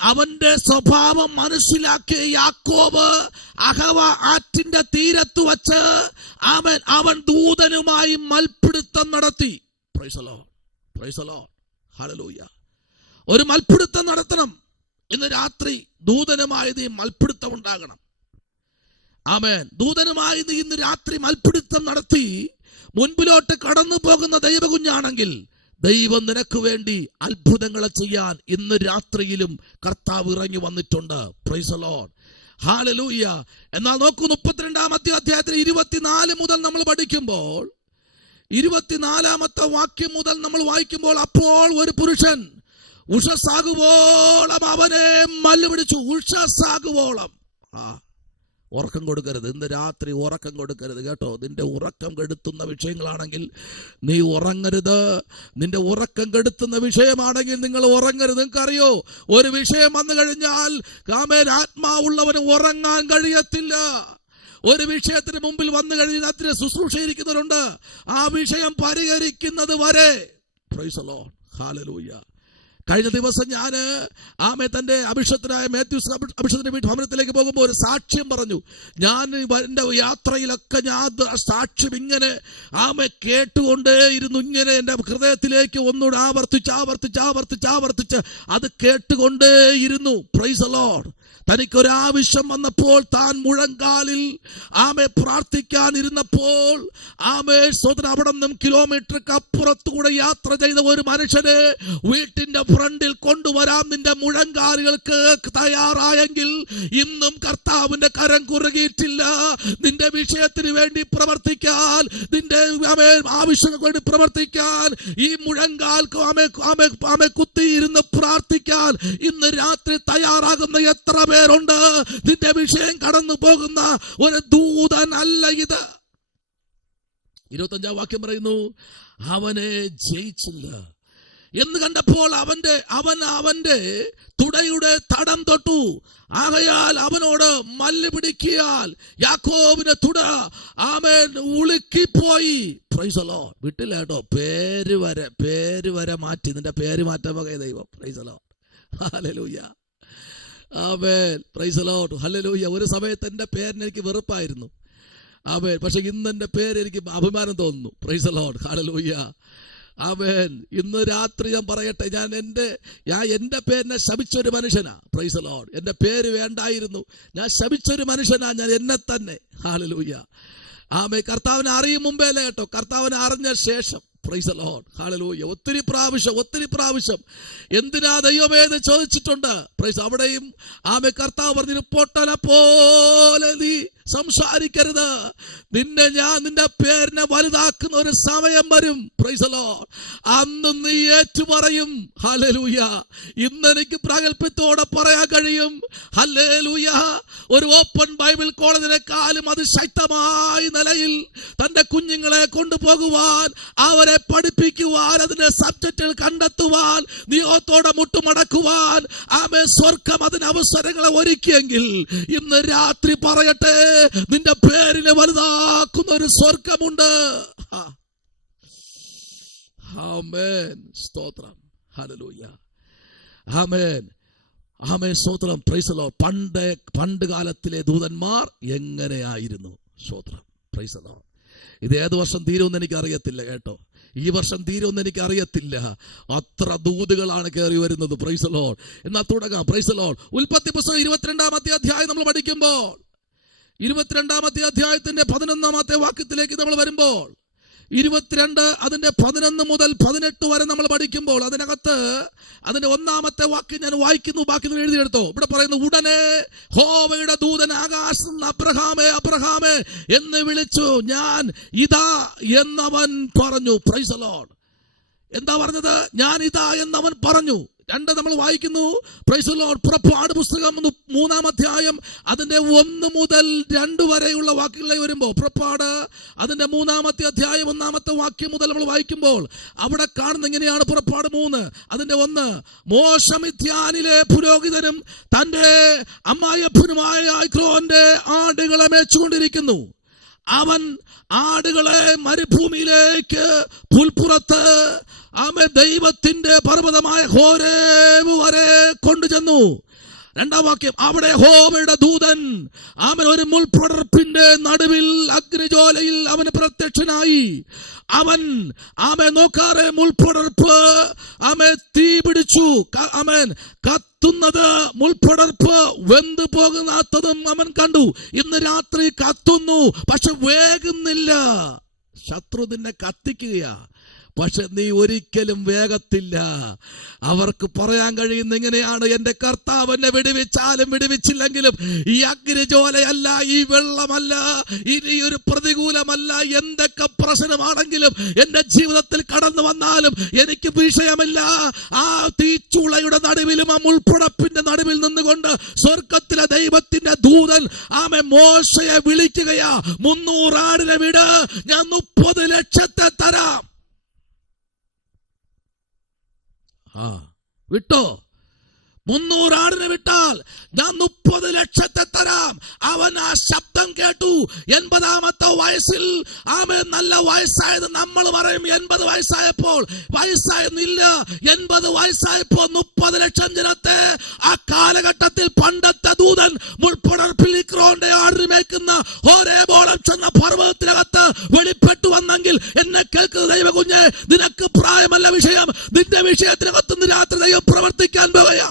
അവന്റെ സ്വഭാവം മനസ്സിലാക്കിയ യാക്കോബ് അഹവ ആറ്റിന്റെ തീരത്ത് വച്ച് അവൻ ദൂതനുമായി മൽപ്പിടുത്തം നടത്തി. Price the Lord. Price the lord. Hallelujah. ഒരു മൽപ്പിടുത്തം നടത്തണം. ഇന്ന് രാത്രി ദൂതനുമായി നീ മൽപ്പിടുത്തം ഉണ്ടാകണം. ആമേൻ. ദൂതനുമായി നീ ഇന്ന് രാത്രി മൽപ്പിടുത്തം നടത്തി മുൻപിലോട്ട് കടന്നു പോകുന്ന ദൈവകുഞ്ഞാണെങ്കിൽ ദൈവം നിനക്ക് വേണ്ടി അത്ഭുതങ്ങളെ ചെയ്യാൻ ഇന്ന് രാത്രിയിലും കർത്താവ് ഇറങ്ങി വന്നിട്ടുണ്ട്. Price the lord. ഹല്ലേലൂയ. എന്നാൽ നോക്കൂ, 32-ാമത്തെ അധ്യായത്തിൽ 24 മുതൽ നമ്മൾ പഠിക്കുമ്പോൾ, 24-ാമത്തെ വാക്യം മുതൽ നമ്മൾ വായിക്കുമ്പോൾ, അപ്പോൾ ഒരു പുരുഷൻ ഉഷസ്സാകുവോളം അവനെ മല്ല് പിടിച്ചു. ഉഷസ്സാകുവോളം. ഉറക്കം കൊടുക്കരുത്. ഇന്ന് രാത്രി ഉറക്കം കൊടുക്കരുത് കേട്ടോ. നിന്റെ ഉറക്കം കെടുത്തുന്ന വിഷയങ്ങളാണെങ്കിൽ നീ ഉറങ്ങരുത്. നിന്റെ ഉറക്കം കെടുത്തുന്ന വിഷയമാണെങ്കിൽ നിങ്ങൾ ഉറങ്ങരുത്. നിങ്ങൾക്കറിയോ, ഒരു വിഷയം വന്നു കഴിഞ്ഞാൽ ആത്മാവുള്ളവന് ഉറങ്ങാൻ കഴിയത്തില്ല. ഒരു വിഷയത്തിന് മുമ്പിൽ വന്നു കഴിഞ്ഞാൽ അതിന് ശുശ്രൂഷയിരിക്കുന്നവരുണ്ട്. ആ വിഷയം പരിഹരിക്കുന്നത് വരെ. Price the lord. ഹല്ലേലൂയ. കഴിഞ്ഞ ദിവസം ഞാൻ തന്റെ അഭിഷക്തനായ മാത്യൂസ് അഭിഷക്തന്റെ ഭവനത്തിലേക്ക് പോകുമ്പോൾ ഒരു സാക്ഷ്യം പറഞ്ഞു. ഞാൻ എൻ്റെ യാത്രയിലൊക്കെ ഞാൻ സാക്ഷ്യം ഇങ്ങനെ കേട്ടുകൊണ്ടേയിരുന്നു. ഇങ്ങനെ എൻ്റെ ഹൃദയത്തിലേക്ക് ഒന്നുകൂടെ ആവർത്തിച്ച് അത് കേട്ടുകൊണ്ടേയിരുന്നു. Praise the lord. തനിക്കൊരാവശ്യം വന്നപ്പോൾ താൻ മുഴങ്കാലിൽ പ്രാർത്ഥിക്കാൻ ഇരുന്നപ്പോൾ അവിടെ നിന്നും കിലോമീറ്റർക്ക് അപ്പുറത്തുകൂടെ യാത്ര ചെയ്ത ഒരു മനുഷ്യനെ വീട്ടിന്റെ ഫ്രണ്ടിൽ കൊണ്ടുവരാൻ നിന്റെ മുഴങ്കാലുകൾക്ക് തയ്യാറായെങ്കിൽ ഇന്നും കർത്താവിന്റെ കരം കുറുകിയിട്ടില്ല. നിന്റെ വിഷയത്തിന് വേണ്ടി പ്രവർത്തിക്കാൻ, നിന്റെ ആവശ്യങ്ങൾക്ക് വേണ്ടി പ്രവർത്തിക്കാൻ, ഈ മുഴങ്കാൽ കുത്തിയിരുന്ന് പ്രാർത്ഥിക്കാൻ ഇന്ന് രാത്രി തയ്യാറാകുന്ന എത്ര പേരുണ്ട്? നിന്റെ വിഷയം കടന്നു പോകുന്ന ഒരു ദൂതനല്ല ഇത്. 25-ാം വാക്യം പറയുന്നു, അവനെ ജയിച്ചില്ല എന്ന് കണ്ടപ്പോൾ അവന്റെ തുടയുടെ തടം തൊട്ടു. ആകയാൽ അവനോട് മല്ല് പിടിക്കിയാൽ യാക്കോബിന്റെ തുട ഉളുക്കിപ്പോയി. Price the Lord. വിട്ടില്ല കേട്ടോ. പേര് വരെ മാറ്റി. നിന്റെ പേര് മാറ്റാൻ വകയ ദൈവം. Price the lord. ഹല്ലേലൂയ. ആമേൻ. Price the lord. ഹല്ലേലൂയ. ഒരു സമയത്ത് എൻ്റെ പേരിന് എനിക്ക് വെറുപ്പായിരുന്നു. ആമേൻ. പക്ഷെ ഇന്ന് എൻ്റെ പേര് എനിക്ക് അഭിമാനം തോന്നുന്നു. Price the lord. ഹല്ലേലൂയ. ആമേൻ. ഇന്ന് രാത്രി ഞാൻ പറയട്ടെ, ഞാൻ എൻ്റെ പേരിനെ ശപിച്ചൊരു മനുഷ്യനാ. Price the Lord. എൻ്റെ പേര് വേണ്ടായിരുന്നു. ഞാൻ ശപിച്ചൊരു മനുഷ്യനാ ഞാൻ എന്നെ തന്നെ. ഹല്ലേലൂയ. ആമേൻ. കർത്താവിനെ അറിയും മുമ്പേ അല്ല കേട്ടോ, കർത്താവിനെ അറിഞ്ഞ ശേഷം. Price the lord. ഹല്ലേലൂയ. ഒത്തിരി പ്രാവശ്യം എന്തിനാ ദൈവമേ എന്ന് ചോദിച്ചിട്ടുണ്ട്. പ്രൈസ്. അവിടെയും ആമേൻ കർത്താവ് പറഞ്ഞു, പൊട്ടനെ പോലെ നീ സംസാരിക്കരുത്, ഞാൻ നിന്റെ പേരിനെ വലുതാക്കുന്ന ഒരു സമയം വരും. Price the Lord. അന്ന് നീ ഏറ്റുപറയും. ഹല്ലേലൂയ. ഇന്ന് എനിക്ക് പ്രാഗൽഭ്യത്തോടെ പറയാൻ കഴിയും. ഹല്ലേലൂയ. ഒരു ഓപ്പൺ ബൈബിൾ കോളേജിനെക്കാളും അതിശക്തമായ നിലയിൽ തന്റെ കുഞ്ഞുങ്ങളെ കൊണ്ടുപോകുവാൻ, അവരെ പഠിപ്പിക്കുവാൻ, അതിന്റെ സബ്ജക്റ്റുകൾ കണ്ടെത്തുവാൻ, ദൈവത്തോടെ മുട്ടുമടക്കുവാൻ ആമേൻ സ്വർഗം അതിന് അവസരങ്ങളെ ഒരുക്കിയെങ്കിൽ ഇന്ന് രാത്രി പറയട്ടെ, നിന്റെ പേരിനെ വലുതാക്കുന്ന ഒരു സ്വർഗമുണ്ട്. ആമേൻ. സ്തോത്രം. ഹല്ലേലൂയ. ആമേൻ. ആമേൻ. സ്തോത്രം. Price the Lord. പണ്ട് കാലത്തിലെ ദൂതന്മാർ എങ്ങനെയായിരുന്നു? സ്തോത്രം. Price the Lord. ഇത് ഏത് വർഷം തീരുമെന്ന് എനിക്ക് അറിയത്തില്ല കേട്ടോ. ഈ വർഷം തീരുമെന്ന് എനിക്ക് അറിയത്തില്ല. അത്ര ദൂതുകളാണ് കയറി വരുന്നത്. Price the Lord. എന്നാൽ തുടങ്ങാം. Price the Lord. ഉൽപ്പത്തി പുസ്തകം 22-ാമത്തെ അധ്യായം നമ്മൾ പഠിക്കുമ്പോൾ, 22-ാമത്തെ അധ്യായത്തിന്റെ 11-ാമത്തെ വാക്യത്തിലേക്ക് നമ്മൾ വരുമ്പോൾ, 22 അതിന്റെ 11 മുതൽ 18 വരെ നമ്മൾ പഠിക്കുമ്പോൾ, അതിനകത്ത് അതിന്റെ 1-ാമത്തെ വാക്യം ഞാൻ വായിക്കുന്നു. ബാക്കി എഴുതിയെടുത്തോ. ഇവിടെ പറയുന്നു, ഉടനെ യഹോവയുടെ ദൂതൻ ആകാശം അബ്രഹാമേ അബ്രഹാമേ എന്ന് വിളിച്ചു. ഞാൻ ഇതാ എന്നവൻ പറഞ്ഞു. Price the Lord. എന്താ പറഞ്ഞത്? ഞാൻ ഇതാ എന്നവൻ പറഞ്ഞു. 2 നമ്മൾ വായിക്കുന്നു. Price the Lord. പുറപ്പാട് പുസ്തകം 3-ാം അധ്യായം അതിന്റെ 1 മുതൽ 2 വരെയുള്ള വാക്യങ്ങളിലേക്ക് വരുമ്പോൾ, പുറപ്പാട് അതിന്റെ 3-ാമത്തെ അധ്യായം 1-ാമത്തെ വാക്യം മുതൽ നമ്മൾ വായിക്കുമ്പോൾ അവിടെ കാണുന്ന എങ്ങനെയാണ്? പുറപ്പാട് 3 അതിന്റെ 1, മോശെ മിദ്യാനിലെ പുരോഹിതനും തന്റെ അമ്മായപ്പനുമായ യിത്രോന്റെ ആടുകളെ മേച്ചുകൊണ്ടിരിക്കുന്നു. അവൻ ആടുകളെ മരുഭൂമിയിലേക്ക് പുൽപ്പുറത്ത് ദൈവത്തിന്റെ പർവ്വതമായ ഹോരേബ് വരെ കൊണ്ടുചെന്നു. 2-ാം വാക്യം, അവിടെ യഹോവയുടെ ദൂതൻ ഒരു മുൾപടർപ്പിന്റെ നടുവിൽ അഗ്നിജ്വാലയിൽ അവന് പ്രത്യക്ഷനായി. അവൻ നോക്കാറെ മുൾപടർപ്പ് തീ പിടിച്ചു. കത്തുന്നത് മുൾപടർപ്പ് വെന്തു പോകുന്നാത്തതും അവൻ കണ്ടു. ഇന്ന് രാത്രി കത്തുന്നു, പക്ഷെ വേകുന്നില്ല. ശത്രു നിന്നെ കത്തിക്കുകയാ, പക്ഷെ നീ ഒരിക്കലും വേഗത്തില്ല. അവർക്ക് പറയാൻ കഴിയുന്ന എങ്ങനെയാണ്? എന്റെ കർത്താവ് എന്നെ വിടുവിച്ചാലും വിടുവിച്ചില്ലെങ്കിലും ഈ അഗ്നിജ്വാലയല്ല, ഈ വെള്ളമല്ല, ഇനി ഒരു പ്രതികൂലമല്ല, എന്തൊക്കെ പ്രശ്നമാണെങ്കിലും എന്റെ ജീവിതത്തിൽ കടന്നു വന്നാലും എനിക്ക് വിഷയമില്ല. ആ തീച്ചുളയുടെ നടുവിലും ആ മുൾപ്പടപ്പിന്റെ നടുവിൽ നിന്നുകൊണ്ട് സ്വർഗത്തിലെ ദൈവത്തിന്റെ ദൂതൻ മോശയെ വിളിക്കുകയാ. 300 ആടിനെ വിട്, ഞാൻ 30 ലക്ഷത്തെ തരാം. വിട്ടോ? 300 ആടിനെ വിട്ടാൽ ഞാൻ 30 ലക്ഷത്തെ തരാം. അവൻ ആ ശബ്ദം കേട്ടു. 80-ാമത്തെ വയസ്സിൽ നല്ല വയസ്സായത് നമ്മൾ പറയും. 80 വയസ്സായപ്പോൾ വയസ്സായെന്നില്ല. 80 വയസ്സായപ്പോൾ 30 ലക്ഷം ജനത്തെ ആ കാലഘട്ടത്തിൽ പണ്ടത്തെ ദൂതൻ മുൾപ്പടർപ്പിൽ യിത്രോന്റെ ആടിനെ മേയ്ക്കുന്ന ഹോരേബോളം ചെന്ന പർവ്വതത്തിനകത്ത് വെളിപ്പെട്ടു വന്നെങ്കിൽ, എന്നെ കേൾക്കുന്ന ദൈവ കുഞ്ഞെ, നിനക്ക് പ്രായമല്ല വിഷയം. നിന്റെ വിഷയത്തിനകത്ത് ഇന്ന് രാത്രി ദൈവം പ്രവർത്തിക്കാൻ പോവുകയാ.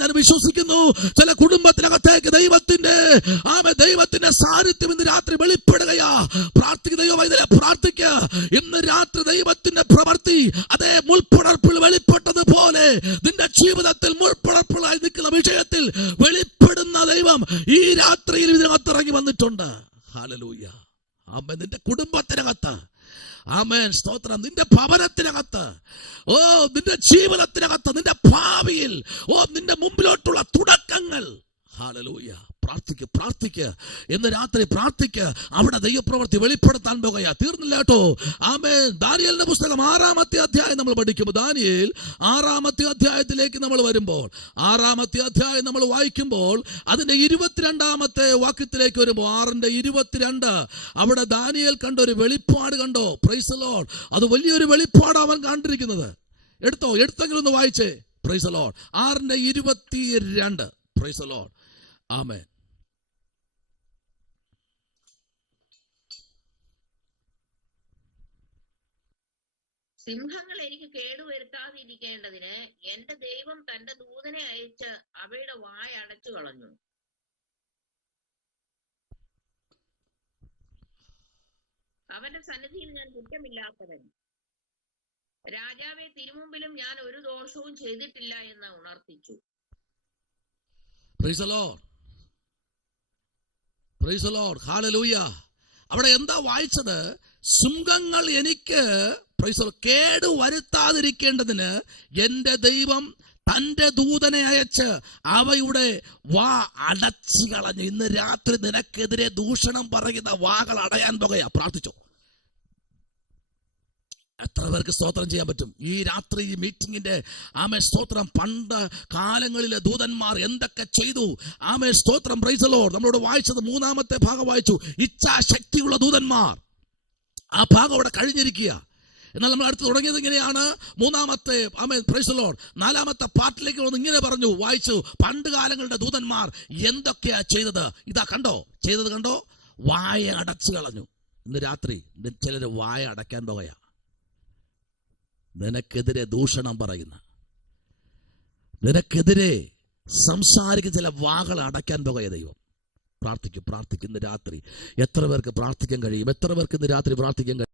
ഞാൻ വിശ്വസിക്കുന്നു ചില കുടുംബത്തിനകത്തേക്ക് ദൈവത്തിന്റെ സാന്നിധ്യം ഇന്ന് രാത്രി വെളിപ്പെടുകയാ. പ്രാർത്ഥിക്കുക. ഇന്ന് രാത്രി ദൈവത്തിന്റെ പ്രവൃത്തി അതേ മുൾപ്പടർപ്പിൽ വെളിപ്പെട്ടതുപോലെ നിന്റെ ജീവിതത്തിൽ മുൾപ്പടർപ്പിലായി നിൽക്കുന്ന വിഷയത്തിൽ വെളിപ്പെടുന്ന ദൈവം ഈ രാത്രിയിൽ ഇതിനകത്ത് ഇറങ്ങി വന്നിട്ടുണ്ട്. ഹല്ലേലൂയ. ആമേൻ. നിന്റെ കുടുംബത്തിനകത്ത്, ആമേൻ, സ്തോത്രം, നിന്റെ ഭവനത്തിനകത്ത്, നിന്റെ ജീവിതത്തിനകത്ത്, നിന്റെ ഭാവിയിൽ, നിന്റെ മുമ്പിലോട്ടുള്ള തുടക്കങ്ങൾ. ഹല്ലേലൂയ. പ്രാർത്ഥിക്കുക. ഇന്ന് രാത്രി പ്രാർത്ഥിക്കുക. അവിടെ ദൈവപ്രവൃത്തി വെളിപ്പെടുത്താൻ പോകുക. തീർന്നില്ല കേട്ടോ. ആമേൻ. ദാനിയേലിന്റെ പുസ്തകം 6-ാമത്തെ അധ്യായം നമ്മൾ പഠിക്കുമ്പോൾ, ദാനിയേൽ 6-ാമത്തെ അധ്യായത്തിലേക്ക് നമ്മൾ വരുമ്പോൾ, 6-ാമത്തെ അധ്യായം നമ്മൾ വായിക്കുമ്പോൾ അതിന്റെ 22-ാമത്തെ വാക്യത്തിലേക്ക് വരുമ്പോൾ, 6:22 അവിടെ ദാനിയേൽ കണ്ട ഒരു വെളിപ്പാട് കണ്ടോ? Praise the lord. അത് വലിയൊരു വെളിപ്പാട് അവൻ കണ്ടിരിക്കുന്നത്. എടുത്തെങ്കിലും ഒന്ന് വായിച്ചേ. Praise the lord. 6:22. Praise the lord. ആമേൻ. സിംഹങ്ങൾ എനിക്ക് കേടുവരുത്താതിരിക്കേണ്ടതിന് എന്റെ ദൈവം തന്റെ ദൂതനെ അയച്ച് അവയുടെ വായ അടച്ചു കളഞ്ഞു. അവന്റെ സന്നിധിയിൽ ഞാൻ കുറ്റമില്ലാത്തവൻ. രാജാവെ, തിരുമുമ്പിലും ഞാൻ ഒരു ദോഷവും ചെയ്തിട്ടില്ല എന്ന് ഉണർത്തിച്ചു. Praise the Lord. Praise the Lord. Hallelujah. അവിടെ എന്താ വായിച്ചത്? സിംഹങ്ങൾ എനിക്ക് കേട് വരുത്താതിരിക്കേണ്ടതിന് എന്റെ ദൈവം തന്റെ ദൂതനെ അയച്ച് അവയുടെ വാ അടച്ചു കളഞ്ഞു. ഇന്ന് രാത്രി നിനക്കെതിരെ ദൂഷണം പറയുന്ന വാകൾ അടയാൻ പോകുകയാ. പ്രാർത്ഥിച്ചോ. എത്ര പേർക്ക് സ്തോത്രം ചെയ്യാൻ പറ്റും ഈ രാത്രി ഈ മീറ്റിംഗിന്റെ? ആമേ സ്തോത്രം. പണ്ട് കാലങ്ങളിലെ ദൂതന്മാർ എന്തൊക്കെ ചെയ്തു? ആമേ സ്തോത്രം. Price the Lord. നമ്മളോട് വായിച്ചത് 3-ാമത്തെ ഭാഗം വായിച്ചു. ഇച്ഛാശക്തിയുള്ള ദൂതന്മാർ. ആ ഭാഗം അവിടെ കഴിഞ്ഞിരിക്കുക. എന്നാൽ നമ്മൾ അടുത്ത് തുടങ്ങിയത് ഇങ്ങനെയാണ്. 3-ാമത്തെ ആമേൻ പ്രൈസ് ദി ലോർഡ് 4-ാമത്തെ പാർട്ടിലേക്ക് വന്ന് ഇങ്ങനെ പറഞ്ഞു, വായിച്ചു. പണ്ട് കാലങ്ങളുടെ ദൂതന്മാർ എന്തൊക്കെയാ ചെയ്തത്? ഇതാ കണ്ടോ, ചെയ്തത് കണ്ടോ? വായ അടച്ചു കളഞ്ഞു. ഇന്ന് രാത്രി ചിലര് വായ അടയ്ക്കാൻ പോകുകയാ. നിനക്കെതിരെ ദൂഷണം പറയുന്ന, നിനക്കെതിരെ സംസാരിക്കുന്ന ചില വാകൾ അടയ്ക്കാൻ പോകുക ദൈവം. പ്രാർത്ഥിക്കും. ഇന്ന് രാത്രി എത്ര പേർക്ക് പ്രാർത്ഥിക്കാൻ കഴിയും? എത്ര പേർക്ക് ഇന്ന് രാത്രി പ്രാർത്ഥിക്കാൻ കഴിയും?